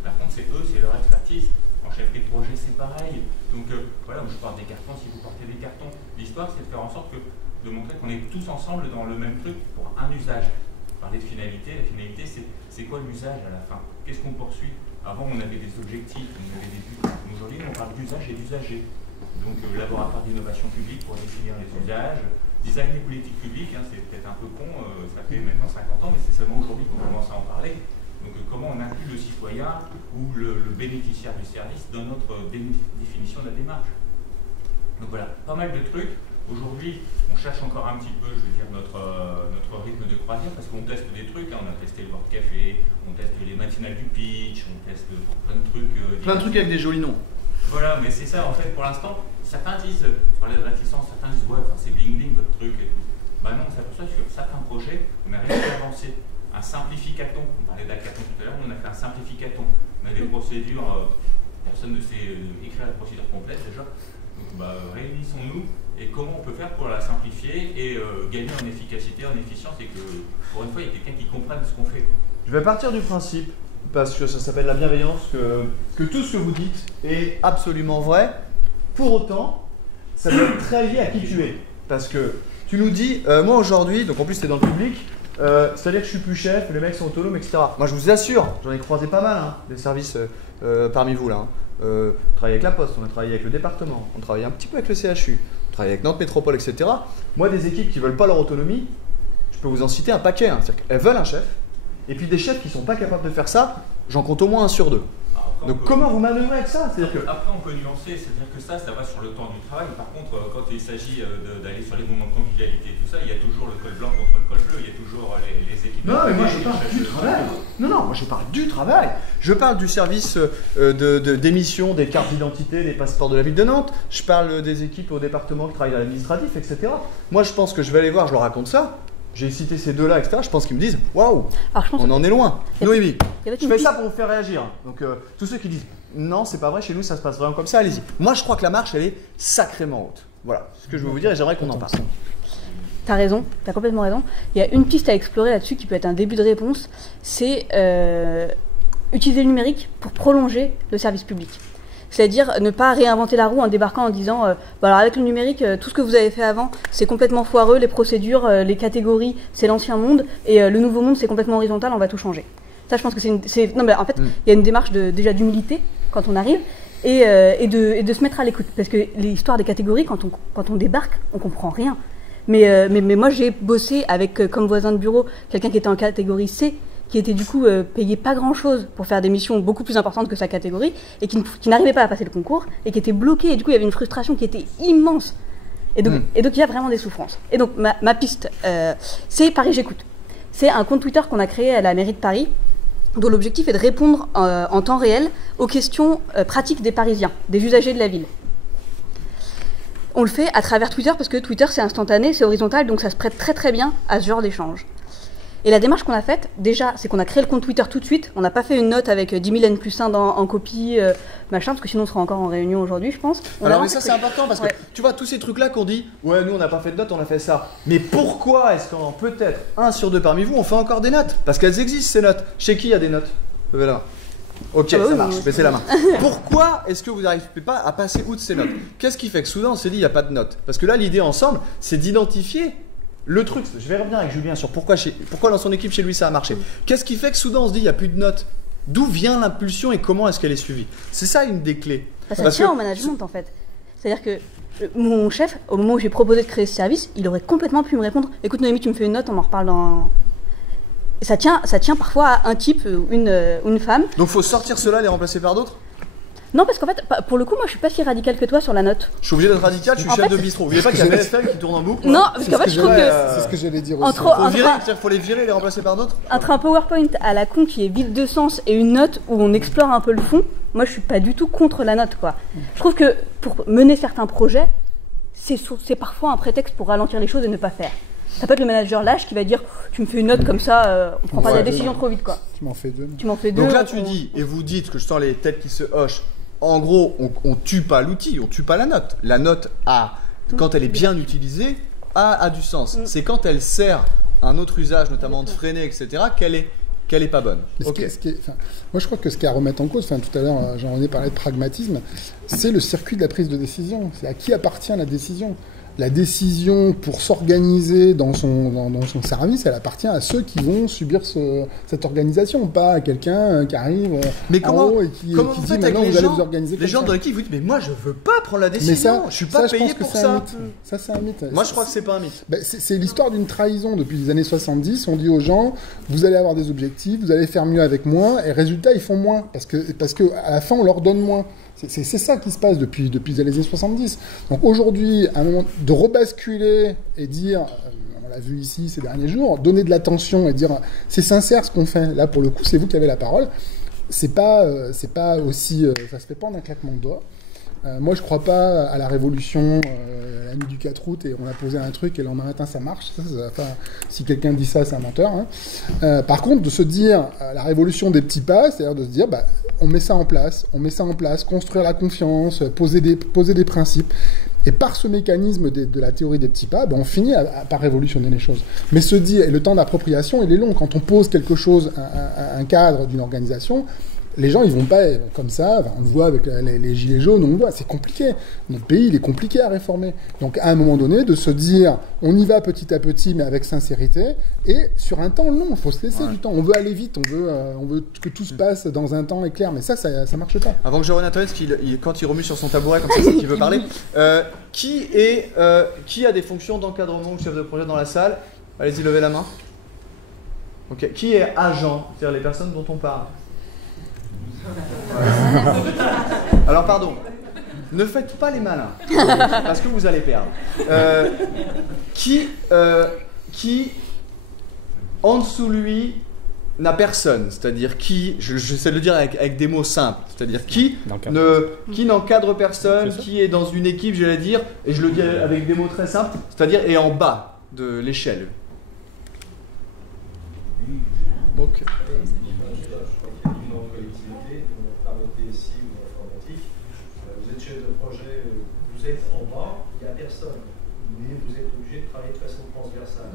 par contre, c'est eux, c'est leur expertise. En chefferie de projet, c'est pareil. Donc voilà, je porte des cartons si vous portez des cartons. L'histoire, c'est de faire en sorte de montrer qu'on est tous ensemble dans le même truc pour un usage. Parler de finalité, la finalité, c'est quoi l'usage à la fin? Qu'est-ce qu'on poursuit? Avant, on avait des objectifs, on avait des buts. Aujourd'hui, on parle d'usage et d'usager. Donc, laboratoire d'innovation publique pour définir les usages, design des politiques publiques, hein, c'est peut-être un peu con, ça fait maintenant 50 ans, mais c'est seulement aujourd'hui qu'on commence à en parler. Donc, comment on inclut le citoyen ou le bénéficiaire du service dans notre définition de la démarche. Donc voilà, pas mal de trucs. Aujourd'hui, on cherche encore un petit peu, je veux dire, notre rythme de croisière, parce qu'on teste des trucs, hein. On a testé le World Café, on teste les matinales du pitch, on teste plein de trucs. Plein de trucs avec des jolis noms. Voilà, mais c'est ça en fait pour l'instant. Certains disent, tu parlais de réticence, certains disent, ouais, c'est bling bling votre truc et tout. Bah non, c'est pour ça que sur certains projets, on a réussi à avancer. Un simplificaton, on parlait d'hackathon tout à l'heure, on a fait un simplificaton. On a des procédures, personne ne sait écrire la procédure complète déjà. Donc réunissons-nous et comment on peut faire pour la simplifier et gagner en efficacité, en efficience, et que pour une fois il y a quelqu'un qui comprenne ce qu'on fait. Je vais partir du principe, parce que ça s'appelle la bienveillance, que tout ce que vous dites est absolument vrai. Pour autant, ça doit être très lié à qui tu es. Parce que tu nous dis, moi aujourd'hui, donc en plus c'est dans le public, c'est-à-dire que je suis plus chef, les mecs sont autonomes, etc. Moi je vous assure, j'en ai croisé pas mal, hein, des services parmi vous là. On travaille avec la Poste, on a travaillé avec le département, on travaille un petit peu avec le CHU, on travaille avec Nantes Métropole, etc. Moi, des équipes qui ne veulent pas leur autonomie, je peux vous en citer un paquet. Hein. C'est-à-dire qu'elles veulent un chef, et puis des chefs qui ne sont pas capables de faire ça, j'en compte au moins 1 sur 2. Donc comment vous manœuvrez avec ça? Après, on peut nuancer, c'est-à-dire que ça va sur le temps du travail. Par contre, quand il s'agit d'aller sur les moments de convivialité et tout ça, il y a toujours le col blanc contre le col bleu, il y a toujours les équipes. Non, mais moi je parle du travail. Non, moi je parle du travail. Je parle du service d'émission des cartes d'identité, des passeports de la ville de Nantes. Je parle des équipes au département qui travaillent à l'administratif, etc. Moi je pense que je vais aller voir, je leur raconte ça. J'ai cité ces deux-là, etc. Je pense qu'ils me disent waouh, on en est loin. Noémie, je fais ça pour vous faire réagir. Donc, tous ceux qui disent non, c'est pas vrai, chez nous ça se passe vraiment comme ça, allez-y. Moi, je crois que la marche, elle est sacrément haute. Voilà ce que je veux vous dire et j'aimerais qu'on en parle. T'as raison, t'as complètement raison. Il y a une piste à explorer là-dessus qui peut être un début de réponse, c'est utiliser le numérique pour prolonger le service public. C'est-à-dire ne pas réinventer la roue en débarquant en disant alors avec le numérique, tout ce que vous avez fait avant, c'est complètement foireux, les procédures, les catégories, c'est l'ancien monde, et le nouveau monde, c'est complètement horizontal, on va tout changer. Ça, je pense que c'est... Non, mais en fait, il y a une démarche déjà d'humilité quand on arrive, et de se mettre à l'écoute. Parce que l'histoire des catégories, quand on débarque, on comprend rien. Mais moi, j'ai bossé avec, comme voisin de bureau, quelqu'un qui était en catégorie C, qui était du coup payé pas grand-chose pour faire des missions beaucoup plus importantes que sa catégorie, et qui n'arrivait pas à passer le concours, et qui était bloqué, et du coup il y avait une frustration qui était immense. Et donc il y a vraiment des souffrances. Et donc ma piste, c'est Paris J'écoute. C'est un compte Twitter qu'on a créé à la mairie de Paris, dont l'objectif est de répondre en temps réel aux questions pratiques des Parisiens, des usagers de la ville. On le fait à travers Twitter, parce que Twitter c'est instantané, c'est horizontal, donc ça se prête très très bien à ce genre d'échange. Et la démarche qu'on a faite, déjà, c'est qu'on a créé le compte Twitter tout de suite. On n'a pas fait une note avec 10 000 N+1 en copie, machin, parce que sinon on sera encore en réunion aujourd'hui, je pense. Alors mais ça c'est important parce que tu vois tous ces trucs là qu'on dit ouais nous on n'a pas fait de notes, on a fait ça. Mais pourquoi est-ce qu'en peut-être 1 sur 2 parmi vous on fait encore des notes? Parce qu'elles existent ces notes. Chez qui il y a des notes? Levez la main. Ok, ça marche, baissez la main. Pourquoi est-ce que vous n'arrivez pas à passer outre ces notes? Qu'est-ce qui fait que soudain on s'est dit il n'y a pas de notes? Parce que là l'idée ensemble c'est d'identifier le truc. Je vais revenir avec Julien sur pourquoi dans son équipe chez lui ça a marché. Qu'est-ce qui fait que soudain on se dit il n'y a plus de notes? D'où vient l'impulsion et comment est-ce qu'elle est suivie? C'est ça une des clés. Ça tient au management en fait. C'est-à-dire que mon chef, au moment où j'ai proposé de créer ce service, il aurait complètement pu me répondre écoute Noémie, tu me fais une note, on en reparle dans... Ça tient parfois à un type ou une femme. Donc faut sortir cela et les remplacer par d'autres? Non, parce qu'en fait, pour le coup, moi je suis pas si radical que toi sur la note. Je suis obligé d'être radical, je suis chef de bistrot. Vous voyez pas qu'il y a BFM qui tourne en boucle? Non, parce qu'en fait, je trouve que. C'est ce que j'allais dire aussi. Faut les virer et les remplacer par d'autres? Entre un PowerPoint à la con qui est vide de sens et une note où on explore un peu le fond, moi je suis pas du tout contre la note, quoi. Je trouve que pour mener certains projets, c'est parfois un prétexte pour ralentir les choses et ne pas faire. Ça peut être le manager lâche qui va dire tu me fais une note comme ça, on prend pas la décision trop vite, quoi. Tu m'en fais deux. Donc là tu dis, et vous dites que je sens les têtes qui se hochent, en gros on tue pas l'outil, on tue pas la note. La note quand elle est bien utilisée, a du sens. C'est quand elle sert un autre usage, notamment de freiner, etc., qu'elle est pas bonne. Moi je crois que ce qu'il y a à remettre en cause, tout à l'heure j'en ai parlé de pragmatisme, c'est le circuit de la prise de décision. C'est à qui appartient la décision. La décision pour s'organiser dans son service, elle appartient à ceux qui vont subir cette organisation, pas à quelqu'un qui arrive en haut et qui dit maintenant vous allez vous organiser. Les gens dans l'équipe vous disent mais moi je veux pas prendre la décision, je suis pas payé pour ça. Ça c'est un mythe. Moi je crois que c'est pas un mythe. C'est l'histoire d'une trahison depuis les années 70. On dit aux gens vous allez avoir des objectifs, vous allez faire mieux avec moins et résultat ils font moins parce que à la fin on leur donne moins. C'est ça qui se passe depuis les années 70. Donc aujourd'hui, à un moment de rebasculer et dire, on l'a vu ici ces derniers jours, donner de l'attention et dire c'est sincère ce qu'on fait. Là pour le coup, c'est vous qui avez la parole. C'est pas aussi, ça se fait pas en un claquement de doigts. Moi, je crois pas à la révolution la nuit du 4 août et on a posé un truc et le lendemain matin ça marche. Si quelqu'un dit ça, c'est un menteur. Par contre, de se dire la révolution des petits pas, c'est-à-dire de se dire on met ça en place, construire la confiance, poser des principes. Et par ce mécanisme de la théorie des petits pas, on finit par révolutionner les choses. Mais se dire, et le temps d'appropriation, il est long. Quand on pose quelque chose, un cadre d'une organisation, les gens, ils vont pas comme ça, on le voit avec les gilets jaunes, on le voit, c'est compliqué. Notre pays, il est compliqué à réformer. Donc, à un moment donné, de se dire, on y va petit à petit, mais avec sincérité, et sur un temps long, il faut se laisser du temps. On veut aller vite, on veut que tout se passe dans un temps éclair, mais ça marche pas. Avant que je revienne à toi, quand il remue sur son tabouret, comme ça, c'est qu'il veut parler, qui a des fonctions d'encadrement ou chef de projet dans la salle? Allez-y, levez la main. Ok. Qui est agent, c'est-à-dire les personnes dont on parle? Alors pardon, ne faites pas les malins parce que vous allez perdre. Qui en dessous lui n'a personne, c'est-à-dire qui, j'essaie de le dire avec des mots simples, c'est-à-dire qui n'encadre personne, qui est dans une équipe, j'allais dire, et je le dis avec des mots très simples, c'est-à-dire est en bas de l'échelle. Donc en bas, il n'y a personne, mais vous êtes obligé de travailler de façon transversale.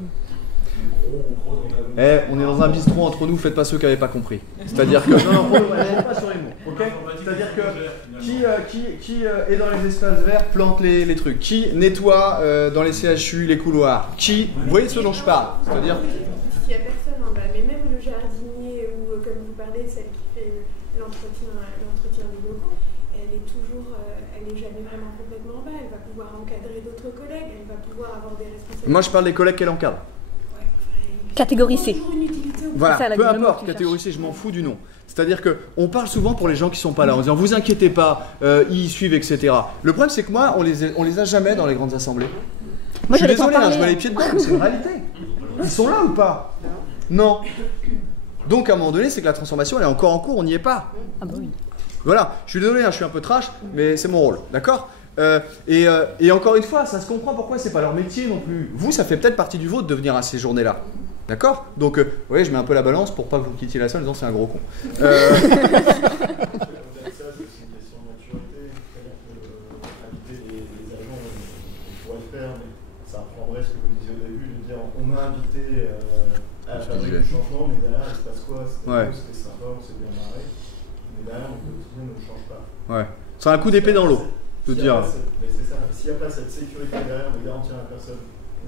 On est dans un bistrot entre nous, faites pas ceux qui n'avaient pas compris. C'est-à-dire que. Non, pas sur les mots, ok? C'est-à-dire que qui est dans les espaces verts, plante les trucs. Qui nettoie dans les CHU, les couloirs. Vous voyez ce dont je parle? C'est-à-dire. Il n'y a personne en bas, mais même le jardinier ou comme vous parlez, celle qui fait l'entretien des locaux, elle est jamais vraiment complètement en bas. Elle va pouvoir encadrer d'autres collègues, elle va pouvoir avoir des responsabilités. Moi, je parle des collègues qu'elle encadre. Ouais, catégorie C. Voilà, C'est ça, peu le mot importe, que tu catégorie C, je m'en fous du nom. C'est-à-dire qu'on parle souvent pour les gens qui sont pas là, en disant vous inquiétez pas, ils suivent, etc. Le problème, c'est que moi, on les a jamais dans les grandes assemblées. Moi, je suis j'allais t'en désolé, parler, je mets hein. les pieds dedans, mais c'est une réalité. Ils sont là ou pas? Non. Donc à un moment donné, c'est que la transformation, elle est encore en cours, on n'y est pas. Ah bah oui. Voilà, je suis désolé, je suis un peu trash, mais c'est mon rôle, d'accord? Et encore une fois, ça se comprend pourquoi c'est pas leur métier non plus. Vous, ça fait peut-être partie du vôtre de venir à ces journées-là. D'accord? Donc, vous voyez, je mets un peu la balance pour pas que vous quittiez la salle en disant c'est un gros con. On m'a invité à faire du changement, mais derrière il se passe quoi? C'était sympa, on s'est bien marré, mais derrière mon quotidien ne change pas. Ouais. C'est un coup d'épée dans l'eau, de dire. Mais c'est ça, s'il n'y a pas cette sécurité derrière de garantir à la personne,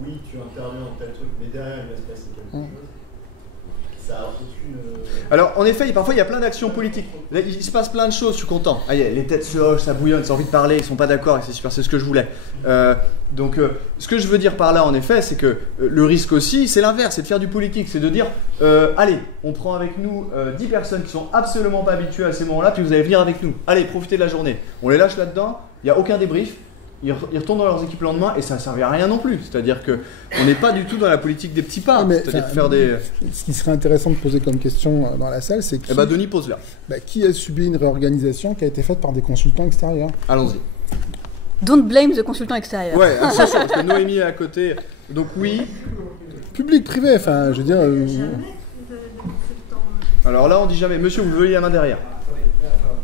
oui, tu interviens dans tel truc, mais derrière il va se passer quelque chose. Ça a aucune. Alors, en effet, parfois il y a plein d'actions politiques. Là, il se passe plein de choses, je suis content. Ah, les têtes se hochent, ça bouillonne, ça a envie de parler, ils sont pas d'accord, et c'est super, c'est ce que je voulais. Donc, ce que je veux dire par là, en effet, c'est que le risque aussi, c'est l'inverse, c'est de faire du politique, c'est de dire, allez, on prend avec nous 10 personnes qui sont absolument pas habituées à ces moments-là, puis vous allez venir avec nous. Allez, profitez de la journée. On les lâche là-dedans, il n'y a aucun débrief. Ils retournent dans leurs équipes le lendemain et ça ne servait à rien non plus. C'est-à-dire qu'on n'est pas du tout dans la politique des petits pas. C'est-à-dire faire des. Ce qui serait intéressant de poser comme question dans la salle, c'est qui, Denis pose là. Qui a subi une réorganisation qui a été faite par des consultants extérieurs? Allons-y. Don't blame the consultant extérieur. Ouais, attention, parce que Noémie est à côté. Donc oui. Public, privé, enfin, je veux dire. Alors là, on dit jamais. Monsieur, vous levez la main derrière.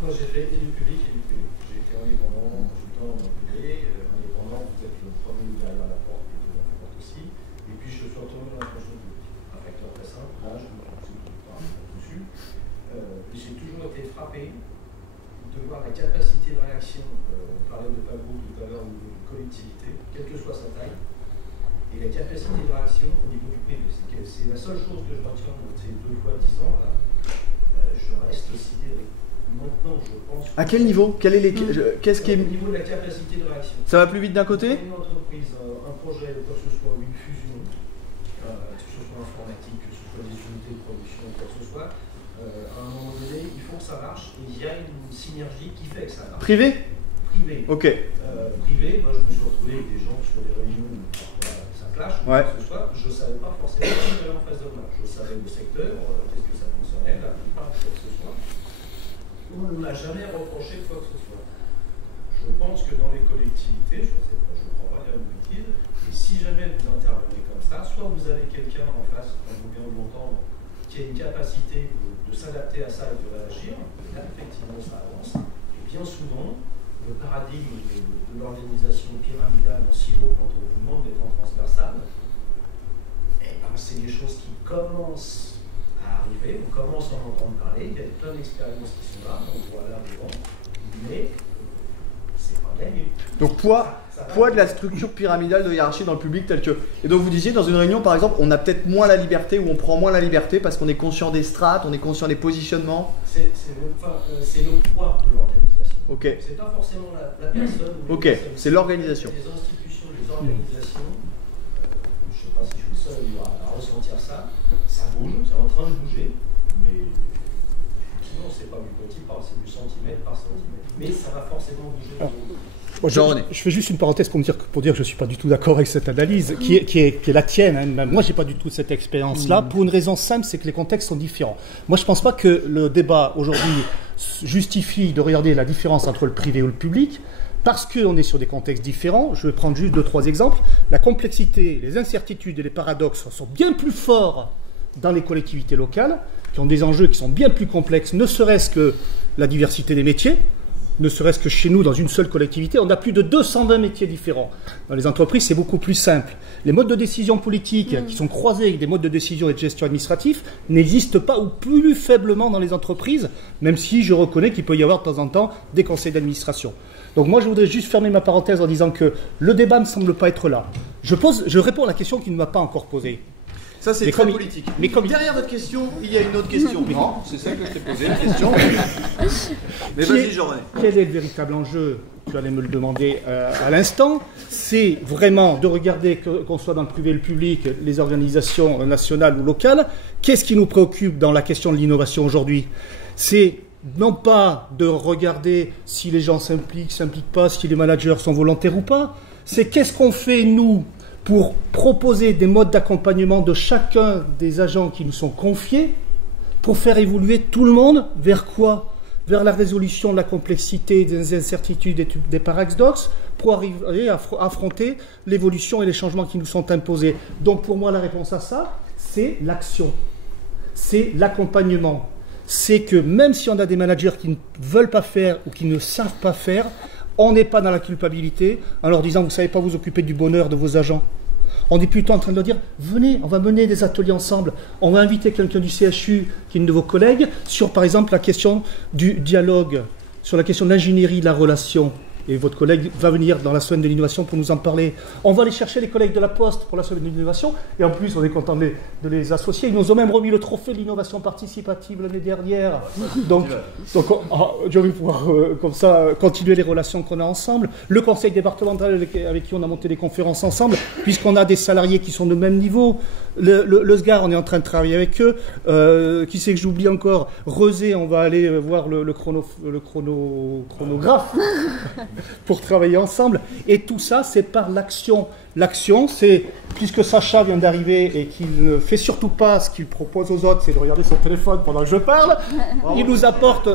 Moi, j'ai fait et du public et du privé. J'ai été indépendant, consultant dans le privé. Indépendant, peut-être le premier derrière la porte, et devant la porte aussi. Et puis, je suis retourné dans la fonction publique. Un facteur très simple, là, je me suis pas dessus. J'ai toujours été frappé de voir la capacité de réaction. On parlait de pas groupe tout à l'heure, au niveau de collectivité, quelle que soit sa taille. Et la capacité de réaction au niveau du privé. C'est la seule chose que je retiens de ces 2 fois 10 ans, là. Je reste sidéré. Maintenant, je pense. À quel niveau? Qu'est-ce qui est. Au niveau de la capacité de réaction. Ça va plus vite d'un côté? Une entreprise, un projet, quoi que ce soit, ou une fusion, que ce soit informatique, que ce soit des unités de production, quoi que ce soit, à un moment donné, il faut que ça marche et il y a une synergie qui fait que ça marche. Privé? Privé. Ok. Privé, moi je me suis retrouvé avec des gens sur des réunions où ça clash, ouais. Quoi que ce soit, je ne savais pas forcément qui était en face de moi. Je savais le secteur, qu'est-ce que ça concernait, la plupart, quoi que ce soit. On ne m'a jamais reproché quoi que ce soit. Je pense que dans les collectivités, je ne crois pas dire une bêtise, et si jamais vous intervenez comme ça, soit vous avez quelqu'un en face, comme vous vient de l'entendre, qui a une capacité de s'adapter à ça et de réagir, et là effectivement ça avance, et bien souvent, le paradigme de l'organisation pyramidale en silo, quand on vous demande d'être en transversal, c'est des choses qui commencent à arriver, on commence à en entendre parler, il y a plein d'expériences qui sont là, on voit là devant, mais c'est pas gagné. Donc poids de la structure pyramidale de hiérarchie dans le public tel que... Et donc vous disiez, dans une réunion par exemple, on a peut-être moins la liberté ou on prend moins la liberté parce qu'on est conscient des strates, on est conscient des positionnements. C'est le poids de l'organisation. Ok. C'est pas forcément la personne. Ok, c'est l'organisation. Les institutions, les organisations, je sais pas si je suis le seul à ressentir ça, ça bouge, c'est en train de bouger, mais sinon c'est pas du petit pas, c'est du centimètre par centimètre. Mais ça va forcément bouger. Je fais juste une parenthèse pour dire que je ne suis pas du tout d'accord avec cette analyse, qui est la tienne. Hein. Moi, je n'ai pas du tout cette expérience-là, pour une raison simple, c'est que les contextes sont différents. Moi, je ne pense pas que le débat aujourd'hui justifie de regarder la différence entre le privé ou le public, parce qu'on est sur des contextes différents. Je vais prendre juste 2-3 exemples. La complexité, les incertitudes et les paradoxes sont bien plus forts dans les collectivités locales, qui ont des enjeux qui sont bien plus complexes, ne serait-ce que la diversité des métiers. Ne serait-ce que chez nous, dans une seule collectivité, on a plus de 220 métiers différents. Dans les entreprises, c'est beaucoup plus simple. Les modes de décision politique qui sont croisés avec des modes de décision et de gestion administrative n'existent pas ou plus faiblement dans les entreprises, même si je reconnais qu'il peut y avoir de temps en temps des conseils d'administration. Donc moi, je voudrais juste fermer ma parenthèse en disant que le débat ne me semble pas être là. Je réponds à la question qui ne m'a pas encore posée. Ça, c'est très politique. Mais comme derrière votre question, il y a une autre question. Non, c'est celle que je t'ai posée, la question. Mais vas-y, Jean-René. Quel est le véritable enjeu tu allais me le demander à l'instant, c'est vraiment de regarder qu'on soit dans le privé et le public, les organisations nationales ou locales, qu'est-ce qui nous préoccupe dans la question de l'innovation aujourd'hui? C'est non pas de regarder si les gens s'impliquent pas, si les managers sont volontaires ou pas, c'est qu'est-ce qu'on fait nous pour proposer des modes d'accompagnement de chacun des agents qui nous sont confiés pour faire évoluer tout le monde vers quoi? Vers la résolution de la complexité, des incertitudes et des paradoxes, pour arriver à affronter l'évolution et les changements qui nous sont imposés. Donc pour moi, la réponse à ça, c'est l'action, c'est l'accompagnement. C'est que même si on a des managers qui ne veulent pas faire ou qui ne savent pas faire, on n'est pas dans la culpabilité en leur disant « vous ne savez pas vous occuper du bonheur de vos agents ». On est plutôt en train de leur dire « venez, on va mener des ateliers ensemble, on va inviter quelqu'un du CHU qui est une de vos collègues sur par exemple la question du dialogue, sur la question de l'ingénierie de la relation ». Et votre collègue va venir dans la semaine de l'innovation pour nous en parler. On va aller chercher les collègues de la Poste pour la semaine de l'innovation. Et en plus, on est content de les associer. Ils nous ont même remis le trophée de l'innovation participative l'année dernière. Donc je vais pouvoir comme ça continuer les relations qu'on a ensemble. Le conseil départemental avec qui on a monté des conférences ensemble, puisqu'on a des salariés qui sont de même niveau. Le SGAR, on est en train de travailler avec eux. Qui c'est que j'oublie encore? Rezé, on va aller voir le chronographe. Pour travailler ensemble. Et tout ça, c'est par l'action. L'action, c'est, puisque Sacha vient d'arriver et qu'il ne fait surtout pas ce qu'il propose aux autres, c'est de regarder son téléphone pendant que je parle, il nous apporte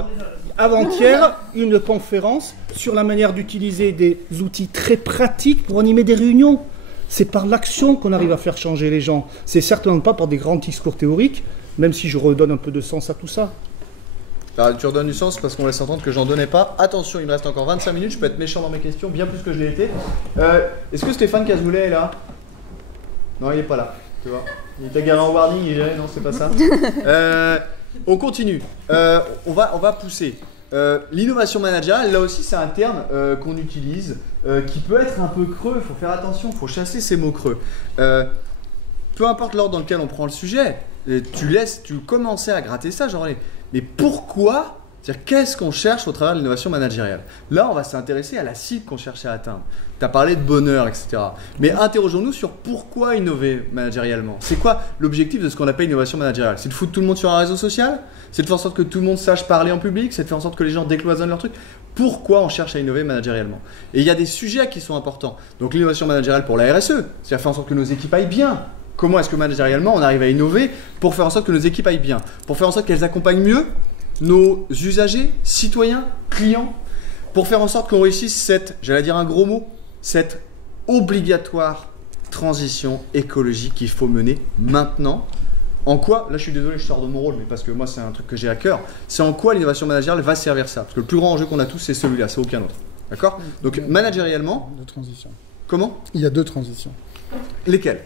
avant-hier une conférence sur la manière d'utiliser des outils très pratiques pour animer des réunions. C'est par l'action qu'on arrive à faire changer les gens. C'est certainement pas par des grands discours théoriques, même si je redonne un peu de sens à tout ça. Alors, tu redonnes du sens parce qu'on laisse entendre que j'en donnais pas. Attention, il me reste encore 25 minutes, je peux être méchant dans mes questions, bien plus que je l'ai été. Est-ce que Stéphane Cazoulet est là? Non, il n'est pas là, tu vois. Il était garé en warning, il est non, c'est pas ça. On continue. On va pousser. L'innovation managériale, là aussi, c'est un terme qu'on utilise, qui peut être un peu creux. Il faut faire attention, il faut chasser ces mots creux. Peu importe l'ordre dans lequel on prend le sujet, tu commençais à gratter ça, genre... Mais pourquoi? C'est-à-dire, qu'est-ce qu'on cherche au travers de l'innovation managériale? Là, on va s'intéresser à la cible qu'on cherchait à atteindre. Tu as parlé de bonheur, etc. Mais interrogeons-nous sur pourquoi innover managérialement. C'est quoi l'objectif de ce qu'on appelle innovation managériale? C'est de foutre tout le monde sur un réseau social? C'est de faire en sorte que tout le monde sache parler en public? C'est de faire en sorte que les gens décloisonnent leurs trucs? Pourquoi on cherche à innover managérialement? Et il y a des sujets qui sont importants. Donc l'innovation managériale pour la RSE, c'est-à-dire faire en sorte que nos équipes aillent bien. Comment est-ce que managérialement on arrive à innover pour faire en sorte que nos équipes aillent bien, pour faire en sorte qu'elles accompagnent mieux nos usagers, citoyens, clients, pour faire en sorte qu'on réussisse cette, j'allais dire un gros mot, cette obligatoire transition écologique qu'il faut mener maintenant. En quoi, là je suis désolé, je sors de mon rôle, mais parce que moi c'est un truc que j'ai à cœur, c'est en quoi l'innovation managériale va servir ça. Parce que le plus grand enjeu qu'on a tous, c'est celui-là, c'est aucun autre. D'accord? Donc managérialement... Deux transitions. Comment? Il y a deux transitions. Lesquelles?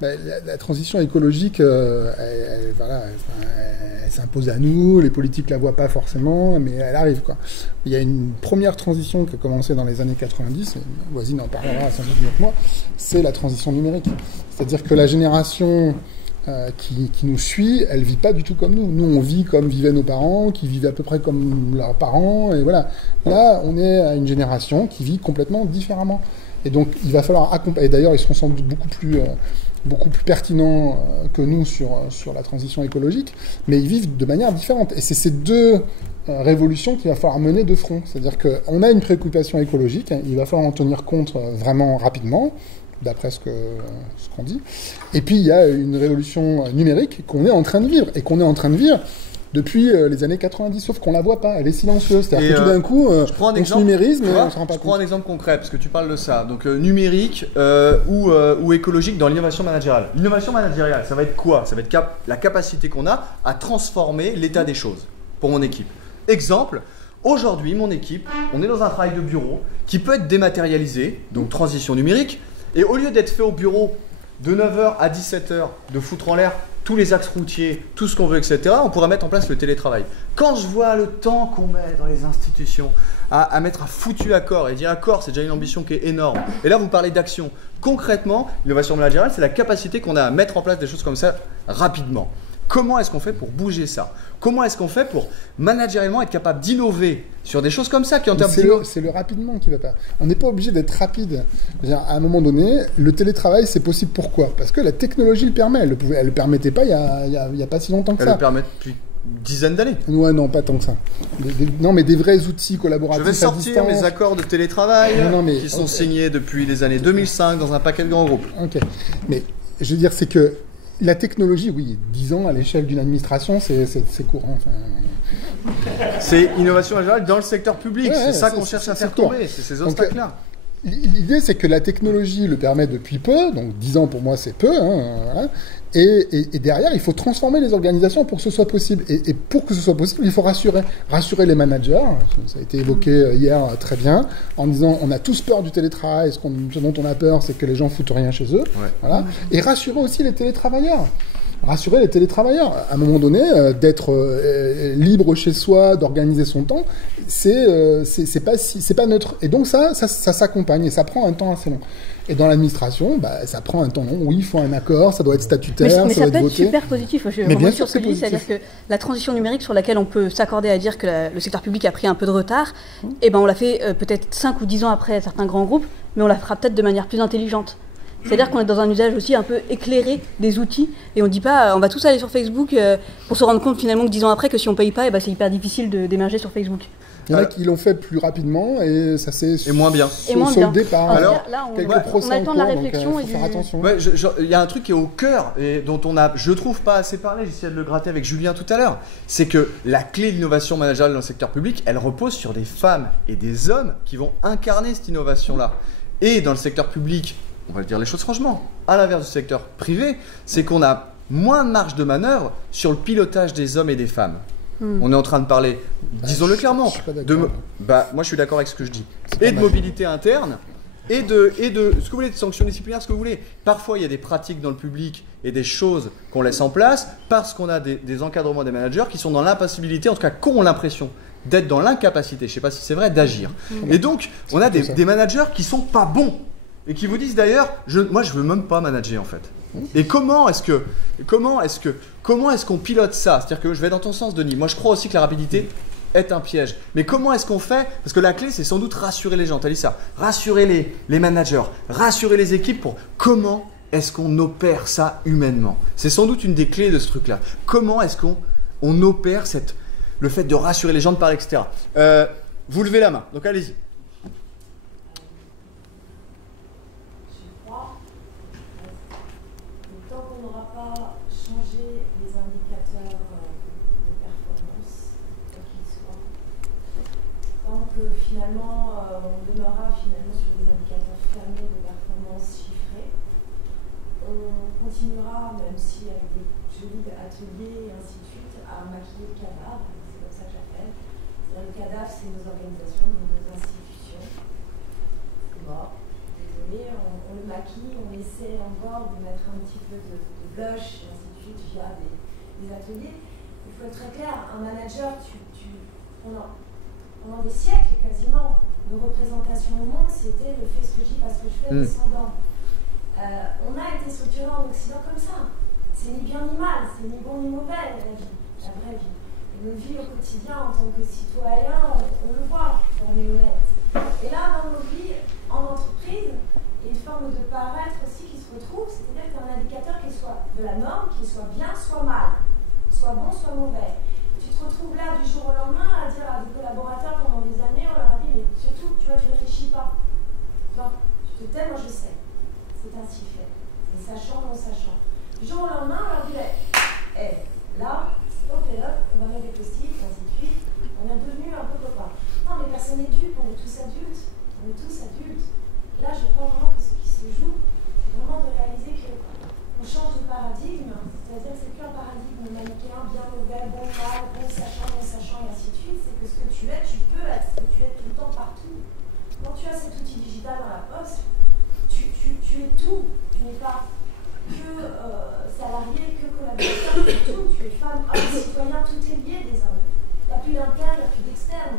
La transition écologique, elle s'impose à nous, les politiques la voient pas forcément, mais elle arrive, quoi. Il y a une première transition qui a commencé dans les années 90, et ma voisine en parlera sans doute mieux que moi, c'est la transition numérique. C'est-à-dire que la génération qui nous suit, elle vit pas du tout comme nous. Nous, on vit comme vivaient nos parents, qui vivaient à peu près comme leurs parents, et voilà. Là, on est à une génération qui vit complètement différemment. Et donc, il va falloir accompagner. Et d'ailleurs, ils seront sans doute beaucoup plus pertinents que nous sur la transition écologique, mais ils vivent de manière différente. Et c'est ces deux révolutions qu'il va falloir mener de front. C'est-à-dire qu'on a une préoccupation écologique, il va falloir en tenir compte vraiment rapidement, d'après ce qu'on dit. Et puis, il y a une révolution numérique qu'on est en train de vivre, et qu'on est en train de vivre depuis les années 90, sauf qu'on la voit pas, elle est silencieuse. C'est-à-dire que tout d'un coup, on se numérise, mais on se rend pas compte. Je prends un exemple concret, parce que tu parles de ça. Donc numérique ou écologique dans l'innovation managériale. L'innovation managériale, ça va être quoi? Ça va être la capacité qu'on a à transformer l'état des choses pour mon équipe. Exemple, aujourd'hui, mon équipe, on est dans un travail de bureau qui peut être dématérialisé, donc transition numérique, et au lieu d'être fait au bureau de 9h à 17h, de foutre en l'air tous les axes routiers, tout ce qu'on veut, etc., on pourrait mettre en place le télétravail. Quand je vois le temps qu'on met dans les institutions à mettre un foutu accord, et dire accord, c'est déjà une ambition qui est énorme. Et là, vous parlez d'action. Concrètement, l'innovation managériale, c'est la capacité qu'on a à mettre en place des choses comme ça rapidement. Comment est-ce qu'on fait pour bouger ça? Comment est-ce qu'on fait pour managériellement être capable d'innover sur des choses comme ça qui en termes c'est le rapidement qui va pas. On n'est pas obligé d'être rapide. À un moment donné, le télétravail, c'est possible. Pourquoi? Parce que la technologie le permet. Elle le permettait pas il y a pas si longtemps que ça. Elle le permet depuis une dizaine d'années. Ouais, non, pas tant que ça. Non, mais des vrais outils collaboratifs. Je vais sortir mes accords de télétravail qui sont signés depuis les années 2005 dans un paquet de grands groupes. Ok. Mais je veux dire, c'est que la technologie, oui, 10 ans à l'échelle d'une administration, c'est courant. Enfin, c'est innovation en général dans le secteur public. Ouais, c'est ça qu'on cherche à faire tomber. C'est ces obstacles-là. L'idée, c'est que la technologie le permet depuis peu, donc 10 ans pour moi c'est peu, voilà. Et derrière, il faut transformer les organisations pour que ce soit possible. Et pour que ce soit possible, il faut rassurer les managers, ça a été évoqué hier très bien, en disant on a tous peur du télétravail, ce dont on a peur c'est que les gens foutent rien chez eux, voilà. Et rassurer aussi les télétravailleurs. Rassurer les télétravailleurs. À un moment donné, d'être libre chez soi, d'organiser son temps, c'est pas neutre. Et donc ça s'accompagne et ça prend un temps assez long. Et dans l'administration, ça prend un temps long. Oui, il faut un accord, ça doit être statutaire, mais ça doit être voté. C'est super positif. Je reviens sur ce que tu dis, c'est-à-dire que la transition numérique sur laquelle on peut s'accorder à dire que le secteur public a pris un peu de retard, et on l'a fait peut-être 5 ou 10 ans après certains grands groupes, mais on la fera peut-être de manière plus intelligente. C'est-à-dire qu'on est dans un usage aussi un peu éclairé des outils et on ne dit pas on va tous aller sur Facebook pour se rendre compte finalement que 10 ans après que si on ne paye pas, c'est hyper difficile d'émerger sur Facebook. Il y en a qui l'ont fait plus rapidement et ça s'est moins bien. soldé par Alors, là, quelques procès on a le temps de la réflexion. Donc, faut faire attention. Ouais, il y a un truc qui est au cœur et dont on a, je trouve, pas assez parlé, j'essayais de le gratter avec Julien tout à l'heure, c'est que la clé de l'innovation managériale dans le secteur public, elle repose sur des femmes et des hommes qui vont incarner cette innovation-là. Et dans le secteur public, on va le dire les choses franchement, à l'inverse du secteur privé, c'est qu'on a moins de marge de manœuvre sur le pilotage des hommes et des femmes. On est en train de parler, disons-le clairement, moi je suis d'accord avec ce que je dis, et de mobilité interne, et de ce que vous voulez, de sanctions disciplinaires, ce que vous voulez. Parfois il y a des pratiques dans le public et des choses qu'on laisse en place parce qu'on a des encadrements des managers qui sont dans l'impossibilité, en tout cas qui ont l'impression d'être dans l'incapacité, je ne sais pas si c'est vrai, d'agir. Et donc on a des managers qui sont pas bons. Et qui vous disent d'ailleurs, moi je veux même pas manager en fait. Et comment est-ce qu'on pilote ça? C'est-à-dire que je vais dans ton sens, Denis. Moi je crois aussi que la rapidité est un piège. Mais comment est-ce qu'on fait? Parce que la clé c'est sans doute rassurer les gens. Tu as dit ça. Rassurer les managers, rassurer les équipes pour comment est-ce qu'on opère ça humainement. C'est sans doute une des clés de ce truc-là. Comment est-ce qu'on opère le fait de rassurer les gens, de parler, etc. Vous levez la main, donc allez-y. Finalement, on demeurera finalement sur des indicateurs fermés de performance chiffrés. On continuera, même si avec des jolis ateliers et ainsi de suite, à maquiller le cadavre, c'est comme ça que j'appelle. Le cadavre, c'est nos organisations, nos institutions. C'est mort, désolé, on le maquille, on essaie encore de mettre un petit peu de blush et ainsi de suite via des ateliers. Il faut être très clair, un manager, pendant des siècles quasiment, nos représentations au monde, c'était le fais ce que je dis, pas ce que je fais, descendant. On a été structuré en Occident comme ça. C'est ni bien ni mal, c'est ni bon ni mauvais, la vraie vie. Et nos vies au quotidien, en tant que citoyens, on le voit, on est honnête. Et là, dans nos vies, en entreprise, il y a une forme de paraître aussi qui se retrouve, c'est-à-dire qu'un indicateur qui soit de la norme, qui soit bien, soit mal, soit bon, soit mauvais. Tu te retrouves là du jour au lendemain à dire à des collaborateurs pendant des années, on leur a dit, mais surtout, tu vois, tu ne réfléchis pas. Non, tu te tais, moi je sais. C'est ainsi fait. C'est sachant, non sachant. Du jour au lendemain, on leur dit, là, c'est ton pilote, on va mettre des post-it, ainsi de suite. On est devenus un peu copains. Non, mais personne n'est dupe, on est tous adultes. On est tous adultes. Là, je crois vraiment que ce qui se joue, c'est vraiment de réaliser qu'on change de paradigme. C'est-à-dire que c'est plus un paradigme manichéen, bien mauvais, bon mal, bon sachant, non sachant, et ainsi de suite. C'est que ce que tu es, tu peux être ce que tu es tout le temps partout. Quand tu as cet outil digital dans la poste, tu es tout. Tu n'es pas que salarié, que collaborateur, tu es tout. Tu es femme, homme, citoyen, tout est lié désormais. Il n'y a plus d'interne, il n'y a plus d'externe.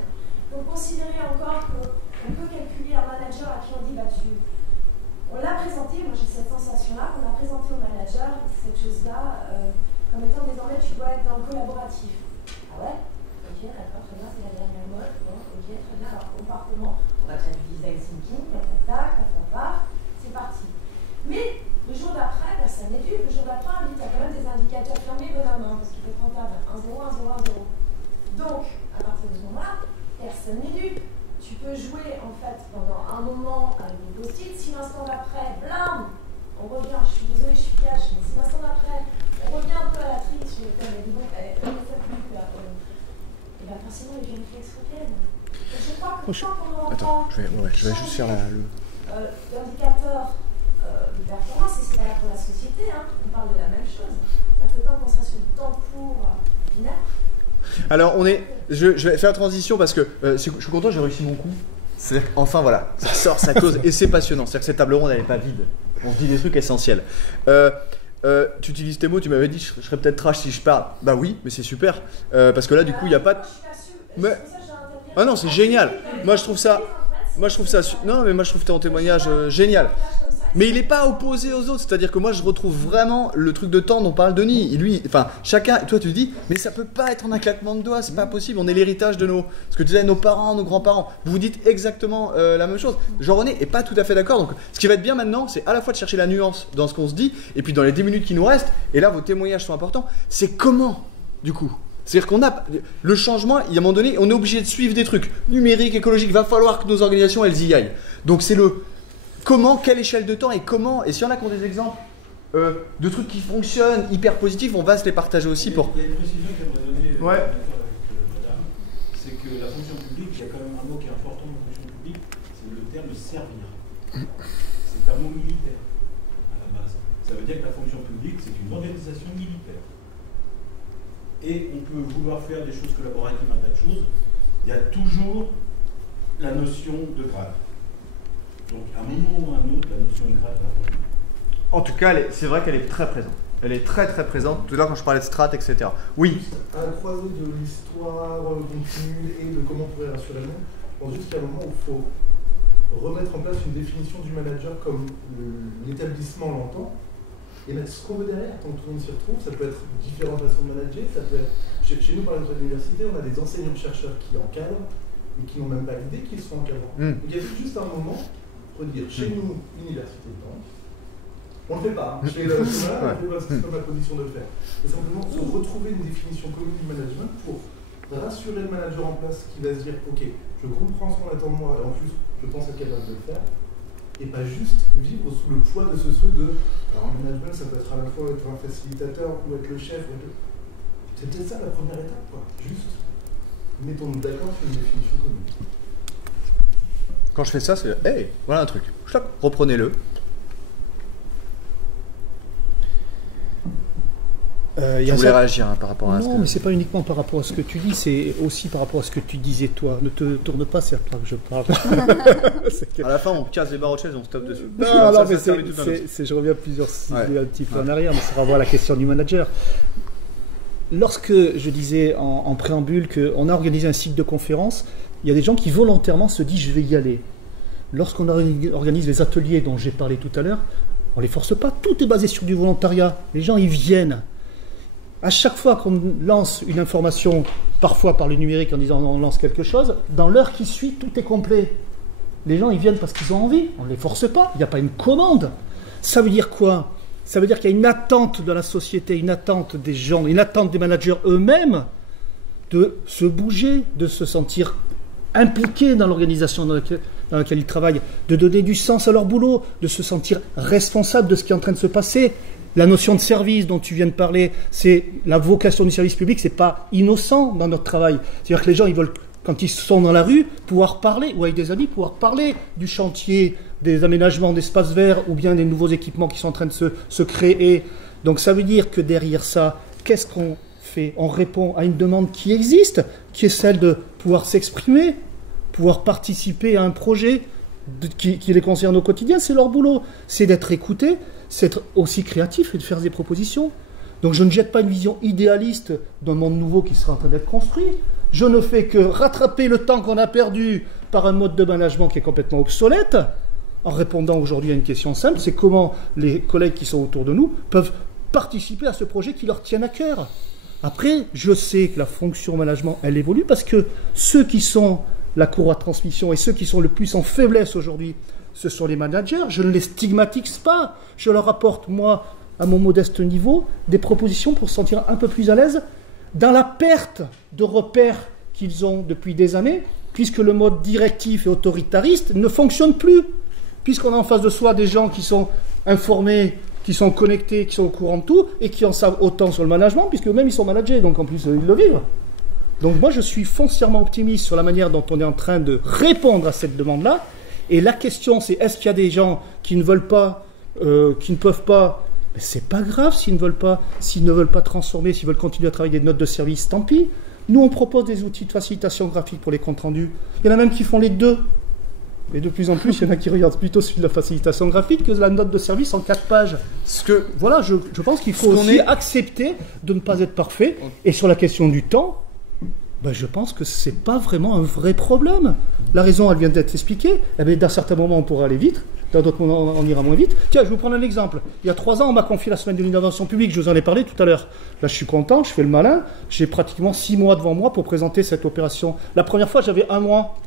Donc considérer encore qu'on peut calculer un manager à qui on dit on l'a présenté, moi j'ai cette sensation-là, qu'on a présenté au manager cette chose-là comme étant désormais tu dois être dans le collaboratif. Ah ouais? Ok, d'accord, très bien, c'est la dernière mode. Bon, ok, très bien, alors comportement, on va faire du design thinking, tac, c'est parti. Mais le jour d'après, personne n'est dupe. Le jour d'après, il y a quand même des indicateurs fermés de la main, parce qu'il faut être rentable. 1, 0, 1, 0, 1, 0. Donc, à partir de ce moment-là, personne n'est dupe. Tu peux jouer en fait pendant un moment avec des post-it, si l'instant d'après, blam, on revient, je suis désolée, je suis cash, mais si l'instant d'après, on revient un peu à la trique sur le thème, et dis donc, elle ne fait plus, là, et bien forcément les vieux réflexes reviennent. Et je crois que tant qu'on entend je vais juste faire l'indicateur de performance, et c'est valable pour la société, hein, on parle de la même chose. Ça fait tant qu'on sera sur le temps court binaire. Alors, je vais faire la transition parce que je suis content, j'ai réussi mon coup. C'est-à-dire qu'enfin, voilà, ça sort, ça close et c'est passionnant. C'est-à-dire que cette table ronde, elle n'est pas vide. On se dit des trucs essentiels. Tu utilises tes mots, tu m'avais dit je serais peut-être trash si je parle. Bah oui, mais c'est super. Parce que là, du coup, il n'y a pas de. Mais... Ah non, c'est génial. Moi, je trouve ça. Non, mais moi, je trouve ton témoignage génial. Mais il n'est pas opposé aux autres, c'est-à-dire que moi je retrouve vraiment le truc de temps dont parle Denis. Lui, enfin, chacun, toi tu dis, mais ça peut pas être en un claquement de doigts, c'est pas possible, on est l'héritage de ce que tu disais, nos parents, nos grands-parents. Vous dites exactement la même chose. Jean-René est pas tout à fait d'accord, donc ce qui va être bien maintenant, c'est à la fois de chercher la nuance dans ce qu'on se dit, et puis dans les 10 minutes qui nous restent, et là vos témoignages sont importants, c'est comment, du coup. C'est-à-dire qu'on a le changement, il y a un moment donné, on est obligé de suivre des trucs numériques, écologiques, il va falloir que nos organisations elles y aillent. Donc c'est le comment, quelle échelle de temps et comment, et si on a des exemples de trucs qui fonctionnent, hyper positifs, on va se les partager aussi pour... Il y a une précision que j'aimerais donner ouais. Avec madame, c'est que la fonction publique, il y a quand même un mot qui est important dans la fonction publique, c'est le terme servir. C'est un mot militaire à la base. Ça veut dire que la fonction publique, c'est une organisation militaire. Et on peut vouloir faire des choses collaboratives, un tas de choses, il y a toujours la notion de grade. Donc, à un moment ou à un autre, la notion de grade va revenir. En tout cas, c'est vrai qu'elle est très présente. Elle est très très présente. Tout à l'heure, quand je parlais de strat, etc. Oui. À la croisée de l'histoire continue et de comment on pourrait rassurer le monde, je pense juste qu'il y a un moment où il faut remettre en place une définition du manager comme l'établissement l'entend et mettre ce qu'on veut derrière quand tout le monde s'y retrouve. Ça peut être différentes façons de manager. Ça peut être... Chez nous, par exemple, à l'université, on a des enseignants-chercheurs qui encadrent et qui n'ont même pas l'idée qu'ils sont encadrants. Donc, il y a juste un moment. Dire, chez nous, Université de Caen, on ne le fait pas, chez le chemin, on fait parce que c'est pas ma position de le faire. Mais simplement, il faut retrouver une définition commune du management pour rassurer le manager en place qui va se dire, ok, je comprends ce qu'on attend de moi et en plus, je pense être capable de le faire, et pas juste vivre sous le poids de ce truc de, alors en management, ça peut être à la fois être un facilitateur ou être le chef, c'est peut-être ça la première étape, quoi. Juste, mettons-nous d'accord sur une définition commune. Quand je fais ça, c'est hey, voilà un truc. Reprenez-le. Je voulais réagir par rapport à ça. Non, mais c'est pas uniquement par rapport à ce que tu dis, c'est aussi par rapport à ce que tu disais toi. Ne te tourne pas, c'est à toi que je parle. À la fin, on casse les barreaux de chaise et on stoppe dessus. Non, mais je reviens plusieurs un petit peu en arrière, mais ça renvoie à la question du manager. Lorsque je disais en préambule qu'on a organisé un cycle de conférences, il y a des gens qui volontairement se disent je vais y aller. Lorsqu'on organise les ateliers dont j'ai parlé tout à l'heure, on ne les force pas, tout est basé sur du volontariat. Les gens, ils viennent. À chaque fois qu'on lance une information, parfois par le numérique en disant on lance quelque chose, dans l'heure qui suit, tout est complet. Les gens, ils viennent parce qu'ils ont envie, on ne les force pas, il n'y a pas une commande. Ça veut dire quoi? Ça veut dire qu'il y a une attente de la société, une attente des gens, une attente des managers eux-mêmes de se bouger, de se sentir impliqués dans l'organisation dans laquelle ils travaillent, de donner du sens à leur boulot, de se sentir responsable de ce qui est en train de se passer. La notion de service dont tu viens de parler, c'est la vocation du service public, c'est pas innocent dans notre travail. C'est-à-dire que les gens, ils veulent, quand ils sont dans la rue, pouvoir parler, ou avec des amis, pouvoir parler du chantier, des aménagements d'espaces verts, ou bien des nouveaux équipements qui sont en train de se créer. Donc ça veut dire que derrière ça, qu'est-ce qu'on fait? On répond à une demande qui existe, qui est celle de pouvoir s'exprimer, pouvoir participer à un projet qui les concerne au quotidien. C'est leur boulot, c'est d'être écouté, c'est être aussi créatif et de faire des propositions. Donc je ne jette pas une vision idéaliste d'un monde nouveau qui sera en train d'être construit. Je ne fais que rattraper le temps qu'on a perdu par un mode de management qui est complètement obsolète, en répondant aujourd'hui à une question simple, c'est comment les collègues qui sont autour de nous peuvent participer à ce projet qui leur tient à cœur. Après, je sais que la fonction management, elle évolue parce que ceux qui sont la courroie de transmission et ceux qui sont le plus en faiblesse aujourd'hui, ce sont les managers. Je ne les stigmatise pas. Je leur apporte, moi, à mon modeste niveau, des propositions pour se sentir un peu plus à l'aise dans la perte de repères qu'ils ont depuis des années, puisque le mode directif et autoritariste ne fonctionne plus, puisqu'on a en face de soi des gens qui sont informés, qui sont connectés, qui sont au courant de tout, et qui en savent autant sur le management, puisque eux-mêmes ils sont managés, donc en plus ils le vivent. Donc moi je suis foncièrement optimiste sur la manière dont on est en train de répondre à cette demande-là, et la question c'est est-ce qu'il y a des gens qui ne veulent pas, qui ne peuvent pas. Mais c'est pas grave s'ils ne veulent pas transformer, s'ils veulent continuer à travailler des notes de service, tant pis. Nous, on propose des outils de facilitation graphique pour les comptes rendus. Il y en a même qui font les deux. Et de plus en plus, il y en a qui regardent plutôt celui de la facilitation graphique que la note de service en 4 pages. Voilà, je pense qu'il faut aussi accepter de ne pas être parfait. Et sur la question du temps, ben je pense que ce n'est pas vraiment un vrai problème. La raison, elle vient d'être expliquée. Eh bien, dans certains moments, on pourra aller vite. Dans d'autres moments, on ira moins vite. Tiens, je vais vous prendre un exemple. Il y a 3 ans, on m'a confié la semaine de l'innovation publique. Je vous en ai parlé tout à l'heure. Là, je suis content, je fais le malin. J'ai pratiquement 6 mois devant moi pour présenter cette opération. La première fois, j'avais 1 mois.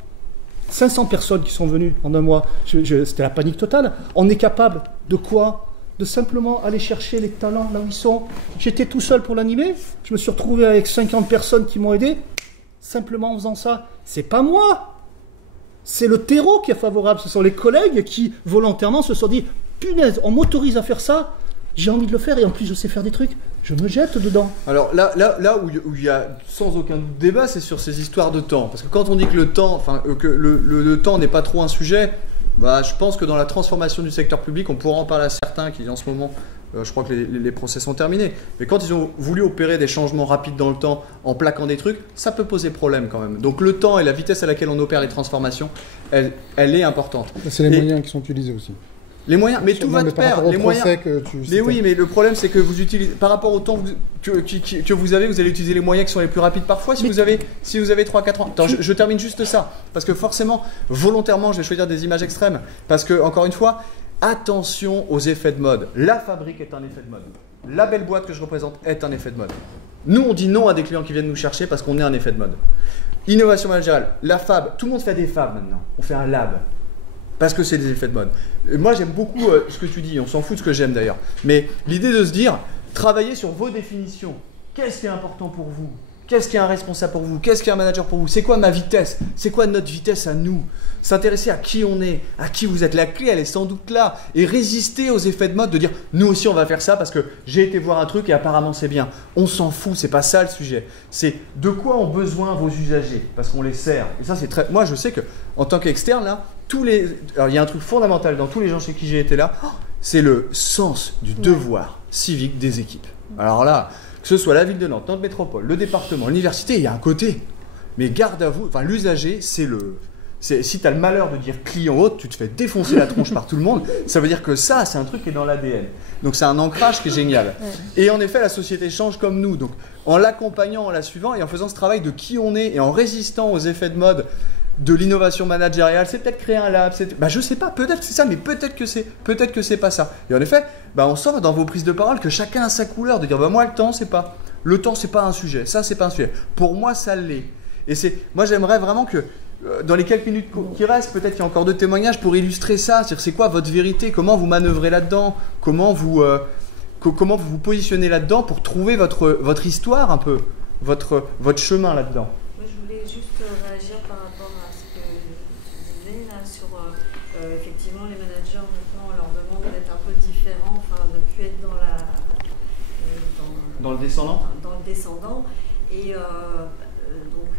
500 personnes qui sont venues en 1 mois. C'était la panique totale. On est capable de quoi? De simplement aller chercher les talents là où ils sont. J'étais tout seul pour l'animer. Je me suis retrouvé avec 50 personnes qui m'ont aidé. Simplement en faisant ça. C'est pas moi. C'est le terreau qui est favorable. Ce sont les collègues qui, volontairement, se sont dit « Punaise, on m'autorise à faire ça. J'ai envie de le faire et en plus, je sais faire des trucs. Je me jette dedans. » Alors là où il y a sans aucun doute débat, c'est sur ces histoires de temps. Parce que quand on dit que le temps, le temps n'est pas trop un sujet, bah, je pense que dans la transformation du secteur public, on pourra en parler à certains qui, en ce moment, je crois que les procès sont terminés. Mais quand ils ont voulu opérer des changements rapides dans le temps en plaquant des trucs, ça peut poser problème quand même. Donc le temps et la vitesse à laquelle on opère les transformations, elle est importante. C'est les moyens qui sont utilisés aussi. Les moyens, mais tout va de pair. Les moyens. Mais oui, mais le problème c'est que vous utilisez, par rapport au temps que vous avez, vous allez utiliser les moyens qui sont les plus rapides parfois. Si vous avez 3-4 ans. Attends, je termine juste ça, parce que forcément, volontairement, je vais choisir des images extrêmes, parce que encore une fois, attention aux effets de mode. La fabrique est un effet de mode. La belle boîte que je représente est un effet de mode. Nous, on dit non à des clients qui viennent nous chercher parce qu'on est un effet de mode. Innovation managériale, la fab, tout le monde fait des fabs maintenant. On fait un lab. Parce que c'est des effets de mode. Moi, j'aime beaucoup ce que tu dis. On s'en fout de ce que j'aime d'ailleurs. Mais l'idée de se dire, travaillez sur vos définitions. Qu'est-ce qui est important pour vous? Qu'est-ce qui est un responsable pour vous? Qu'est-ce qui est un manager pour vous? C'est quoi ma vitesse? C'est quoi notre vitesse à nous? S'intéresser à qui on est, à qui vous êtes. La clé, elle est sans doute là. Et résister aux effets de mode de dire, nous aussi, on va faire ça parce que j'ai été voir un truc et apparemment, c'est bien. On s'en fout, c'est pas ça le sujet. C'est de quoi ont besoin vos usagers parce qu'on les sert. Et ça, c'est très... Moi, je sais que en tant qu'externe, là, alors, il y a un truc fondamental dans tous les gens chez qui j'ai été là, c'est le sens du devoir civique des équipes. Alors là, que ce soit la ville de Nantes, Nantes Métropole, le département, l'université, il y a un côté. Mais garde à vous, enfin l'usager, si tu as le malheur de dire client haute, tu te fais défoncer la tronche par tout le monde, ça veut dire que ça, c'est un truc qui est dans l'ADN. Donc c'est un ancrage qui est génial. Et en effet, la société change comme nous. Donc en l'accompagnant, en la suivant et en faisant ce travail de qui on est et en résistant aux effets de mode de l'innovation managériale, c'est peut-être créer un lab, je sais pas, peut-être que c'est ça, mais peut-être que c'est pas ça. Et en effet, on sent dans vos prises de parole que chacun a sa couleur, de dire moi le temps c'est pas un sujet, ça c'est pas un sujet. Pour moi ça l'est. Et moi j'aimerais vraiment que dans les quelques minutes qui restent, peut-être qu'il y a encore 2 témoignages pour illustrer ça, c'est quoi votre vérité, comment vous manœuvrez là-dedans, comment vous vous positionnez là-dedans pour trouver votre histoire un peu, votre chemin là-dedans. Moi je voulais juste réagir par rapport à ce que tu disais là sur effectivement les managers maintenant on leur demande d'être un peu différents, enfin de ne plus être dans le descendant. Dans le descendant et donc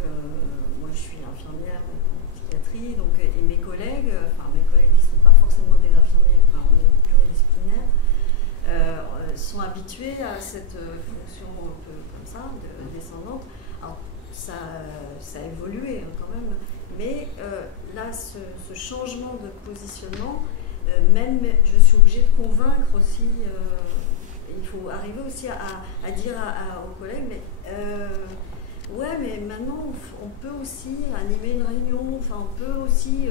moi je suis infirmière en psychiatrie donc et mes collègues qui ne sont pas forcément des infirmiers, on est pluridisciplinaires, sont habitués à cette fonction un peu comme ça, descendante. Alors, ça a évolué quand même, mais là, ce changement de positionnement, même je suis obligée de convaincre aussi, il faut arriver aussi à dire aux collègues, mais ouais, mais maintenant on peut aussi animer une réunion, on peut aussi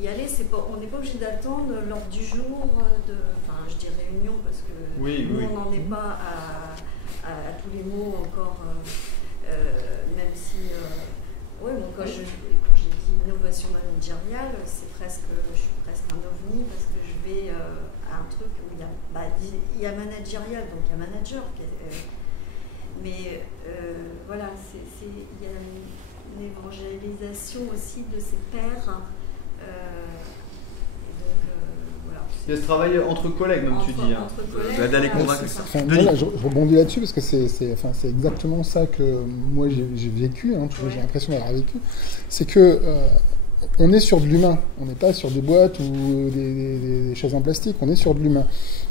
y aller. On n'est pas obligé d'attendre l'ordre du jour enfin je dis réunion parce que nous on n'en est pas à tous les mots encore, même si moi quand j'ai dit innovation managériale, je suis presque un ovni parce que je vais à un truc où il y a managérial, donc il y a manager. Mais voilà, il y a une évangélisation aussi de ces pairs. Voilà. Il y a ce travail entre collègues, même tu dis. D'aller convaincre. Voilà, je rebondis là-dessus parce que c'est exactement ça que moi j'ai vécu, j'ai l'impression d'avoir vécu. C'est que on est sur de l'humain, on n'est pas sur des boîtes ou des chaises en plastique, on est sur de l'humain.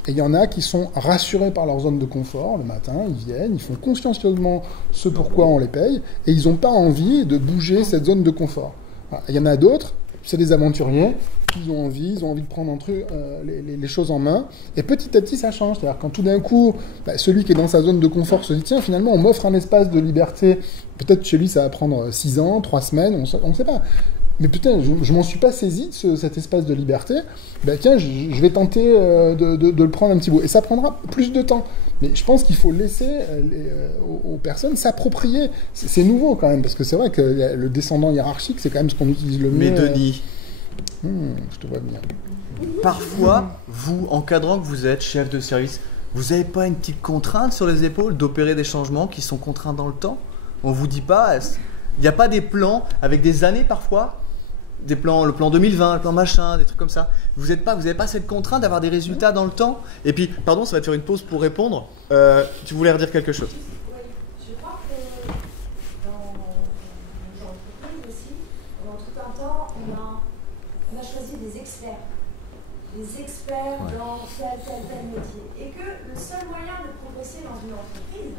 Et il y en a qui sont rassurés par leur zone de confort le matin, ils viennent, ils font consciencieusement ce pourquoi on les paye, et ils n'ont pas envie de bouger cette zone de confort. Il y en a d'autres, c'est des aventuriers, ils ont envie de prendre entre eux, les choses en main, et petit à petit ça change. C'est-à-dire quand tout d'un coup, celui qui est dans sa zone de confort se dit tiens, finalement on m'offre un espace de liberté, peut-être chez lui ça va prendre 6 ans, 3 semaines, on ne sait pas. Mais putain, je m'en suis pas saisi de cet espace de liberté. Tiens, je vais tenter de le prendre un petit bout. Et ça prendra plus de temps. Mais je pense qu'il faut laisser aux personnes s'approprier. C'est nouveau quand même, parce que c'est vrai que le descendant hiérarchique, c'est quand même ce qu'on utilise le mieux. Mais Denis, je te vois venir. Parfois, vous, encadrant que vous êtes, chef de service, vous n'avez pas une petite contrainte sur les épaules d'opérer des changements qui sont contraints dans le temps? On vous dit pas, il n'y a pas des plans avec des années parfois? Des plans, le plan 2020, le plan machin, des trucs comme ça. Vous n'avez pas cette contrainte d'avoir des résultats dans le temps? Et puis, pardon, ça va te faire une pause pour répondre. Tu voulais redire quelque chose? Oui, je crois que dans les entreprises aussi, pendant tout un temps, on a choisi des experts dans tel métier. Et que le seul moyen de progresser dans une entreprise,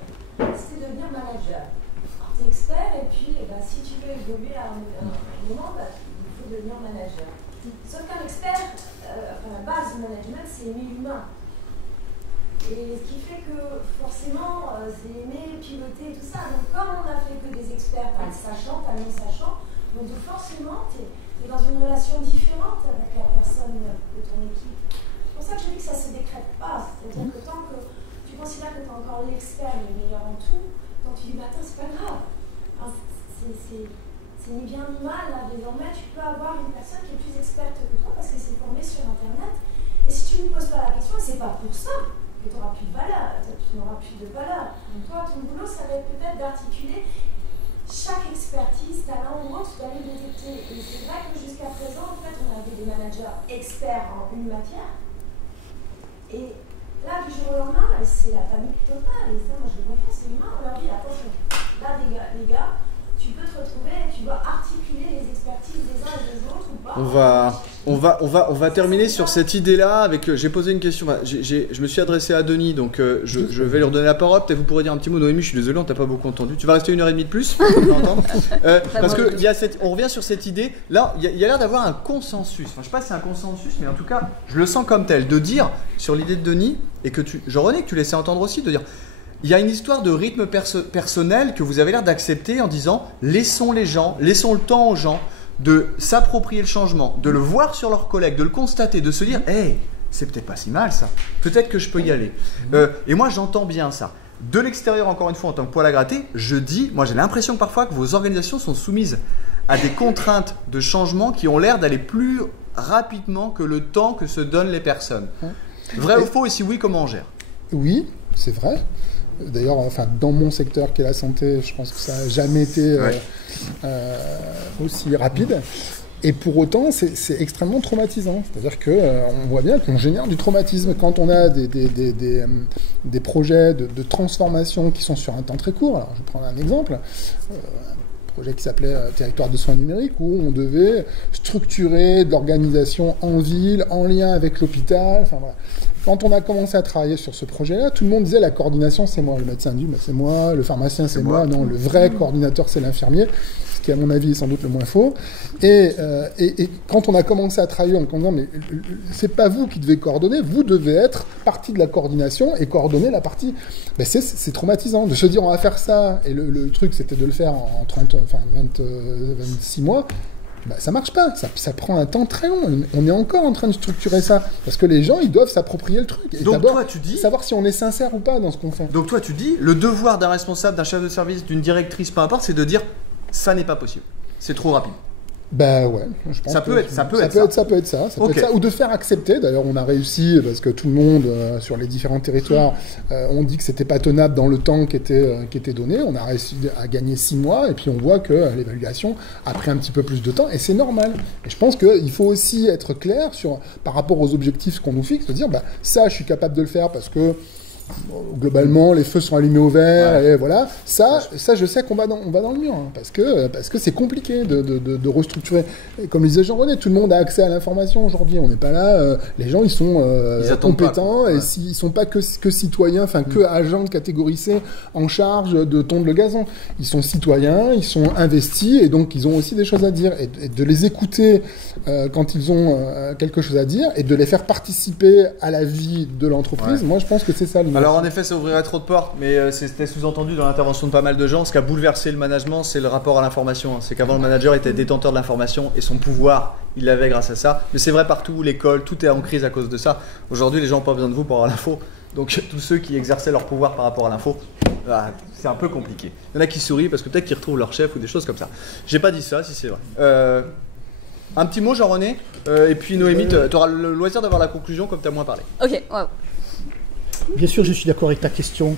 c'est de devenir manager. Alors, tu es expert et puis si tu veux évoluer à un moment, devenir manager. Sauf qu'un expert, la base du management, c'est aimer l'humain. Et ce qui fait que forcément, c'est aimer piloter tout ça. Donc comme on n'a fait que des experts, t'as le sachant, t'as le non-sachant, donc forcément, tu es dans une relation différente avec la personne de ton équipe. C'est pour ça que je dis que ça ne se décrète pas. C'est-à-dire que tant que tu considères que tu es encore l'expert, le meilleur en tout, quand tu dis, attends, c'est pas grave. C'est ni bien ni mal, là, désormais tu peux avoir une personne qui est plus experte que toi parce qu'elle s'est formée sur internet, et si tu ne lui poses pas la question, c'est pas pour ça que tu n'auras plus de valeur, tu n'auras plus de valeur. Donc toi, ton boulot, ça va être peut-être d'articuler chaque expertise, talent ou autre, tu dois les détecter. Et c'est vrai que jusqu'à présent, en fait, on avait des managers experts en une matière, et là, du jour au lendemain, c'est la panique totale, et ça, moi je le comprends, c'est humain, on leur dit attention, là les gars, tu peux te retrouver, tu dois articuler les expertises des uns et des autres ou pas. On va terminer sur cette idée-là avec. J'ai posé une question. Je me suis adressé à Denis, donc je vais lui redonner la parole. Peut-être vous pourrez dire un petit mot. Noémie, je suis désolé, on t'a pas beaucoup entendu. Tu vas rester 1h30 de plus pour entendre. Parce que on revient sur cette idée. Là, il y a l'air d'avoir un consensus. Enfin, je sais pas si c'est un consensus, mais en tout cas, je le sens comme tel. De dire sur l'idée de Denis et que Jean-René, que tu laissais entendre aussi, de dire. Il y a une histoire de rythme personnel que vous avez l'air d'accepter en disant laissons les gens, laissons le temps aux gens de s'approprier le changement, de le voir sur leurs collègues, de le constater, de se dire hey, c'est peut-être pas si mal ça, peut-être que je peux y aller. Et moi j'entends bien ça. De l'extérieur, encore une fois, en tant que poil à gratter, je dis, moi j'ai l'impression parfois que vos organisations sont soumises à des contraintes de changement qui ont l'air d'aller plus rapidement que le temps que se donnent les personnes. Vrai ou faux, et si oui, comment on gère? Oui, c'est vrai. D'ailleurs, dans mon secteur qui est la santé, je pense que ça n'a jamais été aussi rapide. Et pour autant, c'est extrêmement traumatisant. C'est-à-dire qu'on voit bien qu'on génère du traumatisme quand on a des projets de transformation qui sont sur un temps très court. Alors, je vais prendre un exemple. Un projet qui s'appelait Territoire de soins numériques, où on devait structurer de l'organisation en ville, en lien avec l'hôpital. Enfin, voilà. Quand on a commencé à travailler sur ce projet-là, tout le monde disait la coordination, c'est moi. Le médecin dit, c'est moi. Le pharmacien, c'est moi. Non, le vrai coordinateur, c'est l'infirmier. Ce qui, à mon avis, est sans doute le moins faux. Et quand on a commencé à travailler en disant, mais c'est pas vous qui devez coordonner, vous devez être partie de la coordination et coordonner la partie. Ben c'est traumatisant de se dire, on va faire ça. Et le truc, c'était de le faire en 26 mois. bah, ça marche pas. Ça prend un temps très long. On est encore en train de structurer ça. Parce que les gens, ils doivent s'approprier le truc. Et Donc d'abord, toi, tu dis... savoir si on est sincère ou pas dans ce qu'on fait. Donc toi, tu dis, le devoir d'un responsable, d'un chef de service, d'une directrice, peu importe, c'est de dire, ça n'est pas possible. C'est trop rapide. Bah ouais, je pense ça peut être ça. Ou de faire accepter. D'ailleurs, on a réussi parce que tout le monde sur les différents territoires on dit que c'était pas tenable dans le temps qui était donné. On a réussi à gagner 6 mois et puis on voit que l'évaluation a pris un petit peu plus de temps et c'est normal. Et je pense qu'il faut aussi être clair par rapport aux objectifs qu'on nous fixe, de dire bah ça, je suis capable de le faire parce que globalement, les feux sont allumés au vert, et voilà. Ça, je sais qu'on va dans le mur, hein, parce que c'est compliqué de restructurer. Et comme le disait Jean-René, tout le monde a accès à l'information aujourd'hui. On n'est pas là. Les gens, ils sont compétents, et s'ils sont pas que citoyens, enfin que agents catégorisés en charge de tondre le gazon. Ils sont citoyens, ils sont investis, et donc ils ont aussi des choses à dire. Et de les écouter quand ils ont quelque chose à dire, et de les faire participer à la vie de l'entreprise. Moi, je pense que c'est ça. Alors en effet, ça ouvrirait trop de portes, mais c'était sous-entendu dans l'intervention de pas mal de gens. Ce qui a bouleversé le management, c'est le rapport à l'information. C'est qu'avant, le manager était détenteur de l'information et son pouvoir, il l'avait grâce à ça. Mais c'est vrai partout, l'école, tout est en crise à cause de ça. Aujourd'hui, les gens n'ont pas besoin de vous pour avoir l'info. Donc tous ceux qui exerçaient leur pouvoir par rapport à l'info, c'est un peu compliqué. Il y en a qui sourient parce que peut-être qu'ils retrouvent leur chef ou des choses comme ça. J'ai pas dit ça, si c'est vrai. Un petit mot, Jean-René, et puis Noémie, tu auras le loisir d'avoir la conclusion comme tu as moins parlé. Ok, wow. Bien sûr, je suis d'accord avec ta question.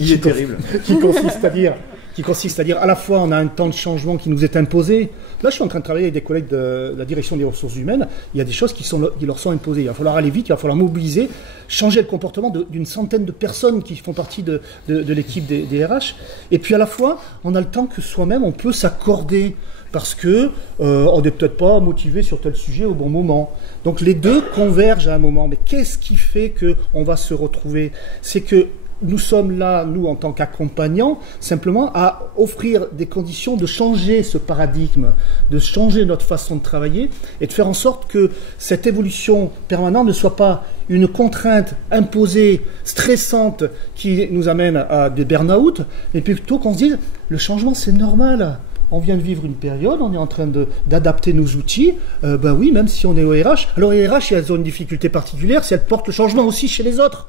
Il est terrible. Qui consiste à dire, à la fois, on a un temps de changement qui nous est imposé. Là, je suis en train de travailler avec des collègues de la direction des ressources humaines. Il y a des choses qui leur sont imposées. Il va falloir aller vite, il va falloir mobiliser, changer le comportement d'une centaine de personnes qui font partie de l'équipe des RH. Et puis, à la fois, on a le temps que soi-même, on peut s'accorder. Parce que on n'est peut-être pas motivé sur tel sujet au bon moment. Donc les deux convergent à un moment. Mais qu'est-ce qui fait qu'on va se retrouver? C'est que nous sommes là, nous, en tant qu'accompagnants, simplement à offrir des conditions de changer ce paradigme, de changer notre façon de travailler et de faire en sorte que cette évolution permanente ne soit pas une contrainte imposée, stressante, qui nous amène à des burn-out, mais plutôt qu'on se dise, le changement, c'est normal. On vient de vivre une période, on est en train d'adapter nos outils. Ben oui, même si on est au RH. Alors les RH, elles ont une difficulté particulière, c'est elles portent le changement aussi chez les autres.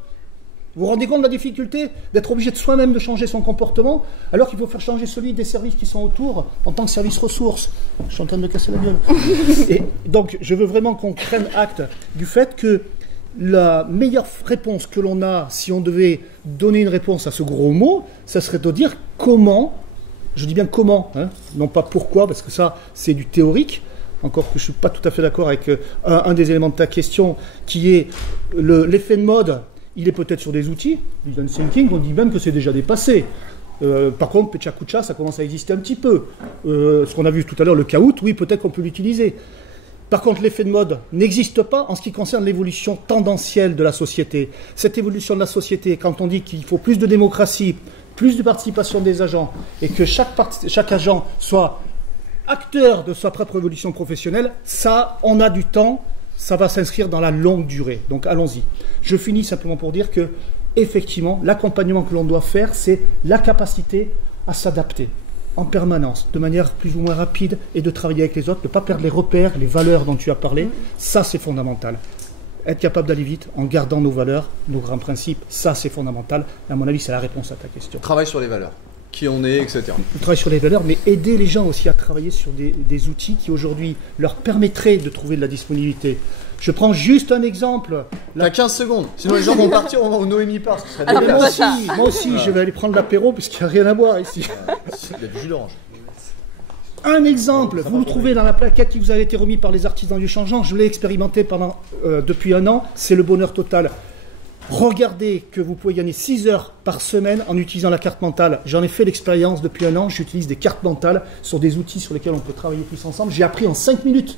Vous vous rendez compte de la difficulté d'être obligé de soi-même de changer son comportement, alors qu'il faut faire changer celui des services qui sont autour en tant que service ressources. Je suis en train de me casser la gueule. Et donc, je veux vraiment qu'on prenne acte du fait que la meilleure réponse que l'on a, si on devait donner une réponse à ce gros mot, ça serait de dire comment. Je dis bien comment, hein, non pas pourquoi, parce que ça, c'est du théorique. Encore que je ne suis pas tout à fait d'accord avec un des éléments de ta question, qui est l'effet de mode. Il est peut-être sur des outils. Design thinking, on dit même que c'est déjà dépassé. Par contre, Pecha-Kucha, ça commence à exister un petit peu. Ce qu'on a vu tout à l'heure, le caout, oui, peut-être qu'on peut l'utiliser. Par contre, l'effet de mode n'existe pas en ce qui concerne l'évolution tendancielle de la société. Cette évolution de la société, quand on dit qu'il faut plus de démocratie, plus de participation des agents, et que chaque agent soit acteur de sa propre évolution professionnelle, ça, on a du temps, ça va s'inscrire dans la longue durée. Donc allons-y. Je finis simplement pour dire que, effectivement, l'accompagnement que l'on doit faire, c'est la capacité à s'adapter en permanence, de manière plus ou moins rapide, et de travailler avec les autres, de ne pas perdre les repères, les valeurs dont tu as parlé. Ça, c'est fondamental. Être capable d'aller vite en gardant nos valeurs, nos grands principes, ça c'est fondamental. À mon avis, c'est la réponse à ta question. Travail sur les valeurs, qui on est, etc. Travail sur les valeurs, mais aider les gens aussi à travailler sur des outils qui aujourd'hui leur permettraient de trouver de la disponibilité. Je prends juste un exemple. T'as 15 secondes, sinon les gens vont partir au Noémie part. Moi aussi, je vais aller prendre l'apéro parce qu'il n'y a rien à boire ici. Il y a du jus d'orange. Un exemple, vous le trouvez dans la plaquette qui vous a été remise par les artisans du changement. Je l'ai expérimenté depuis 1 an. C'est le bonheur total. Regardez que vous pouvez gagner 6 heures par semaine en utilisant la carte mentale. J'en ai fait l'expérience depuis 1 an. J'utilise des cartes mentales sur des outils sur lesquels on peut travailler tous ensemble. J'ai appris en 5 minutes.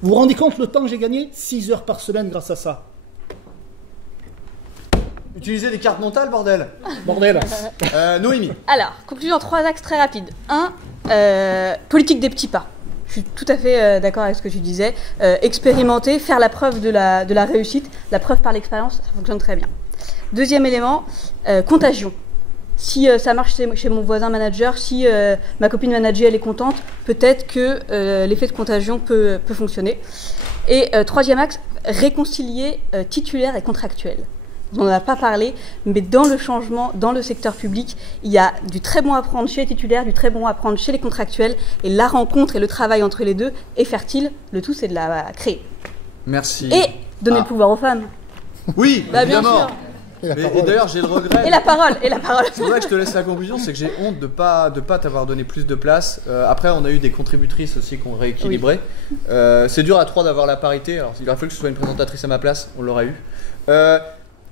Vous vous rendez compte le temps que j'ai gagné? 6 heures par semaine grâce à ça. Utilisez des cartes mentales, bordel. Noémie. Alors, conclusion en 3 axes très rapides. 1, politique des petits pas. Je suis tout à fait d'accord avec ce que tu disais. Expérimenter, faire la preuve de la réussite, la preuve par l'expérience, ça fonctionne très bien. 2e élément, contagion. Si ça marche chez mon voisin manager, si ma copine manager elle est contente, peut-être que l'effet de contagion peut fonctionner. Et troisième axe, réconcilier titulaire et contractuel. On n'en a pas parlé, mais dans le changement, dans le secteur public, il y a du très bon à prendre chez les titulaires, du très bon à prendre chez les contractuels, et la rencontre et le travail entre les deux est fertile. Le tout, c'est de la créer. Merci. Et donner le pouvoir aux femmes. Oui, bah, évidemment. Bien sûr. Et d'ailleurs, j'ai le regret. Et la parole, C'est vrai que je te laisse la conclusion, c'est que j'ai honte de pas t'avoir donné plus de place. Après, on a eu des contributrices aussi qui ont rééquilibré. Oui. C'est dur à 3 d'avoir la parité. Alors, il aurait fallu que ce soit une présentatrice à ma place, on l'aurait eu.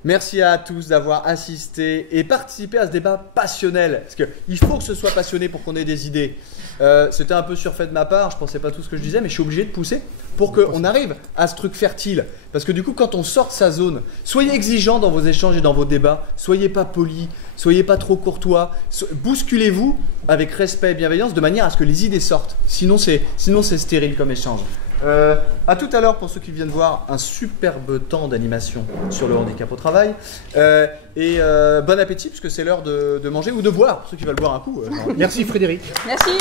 Merci à tous d'avoir assisté et participé à ce débat passionnel. Parce qu'il faut que ce soit passionné pour qu'on ait des idées. C'était un peu surfait de ma part, je pensais pas tout ce que je disais, mais je suis obligé de pousser pour qu'on arrive à ce truc fertile. Parce que du coup, quand on sort de sa zone, soyez exigeants dans vos échanges et dans vos débats, soyez pas polis, soyez pas trop courtois, bousculez-vous avec respect et bienveillance de manière à ce que les idées sortent. Sinon, c'est stérile comme échange. À tout à l'heure pour ceux qui viennent voir un superbe temps d'animation sur le handicap au travail. Bon appétit puisque c'est l'heure de manger ou de boire pour ceux qui veulent boire un coup. Merci Frédéric. Merci.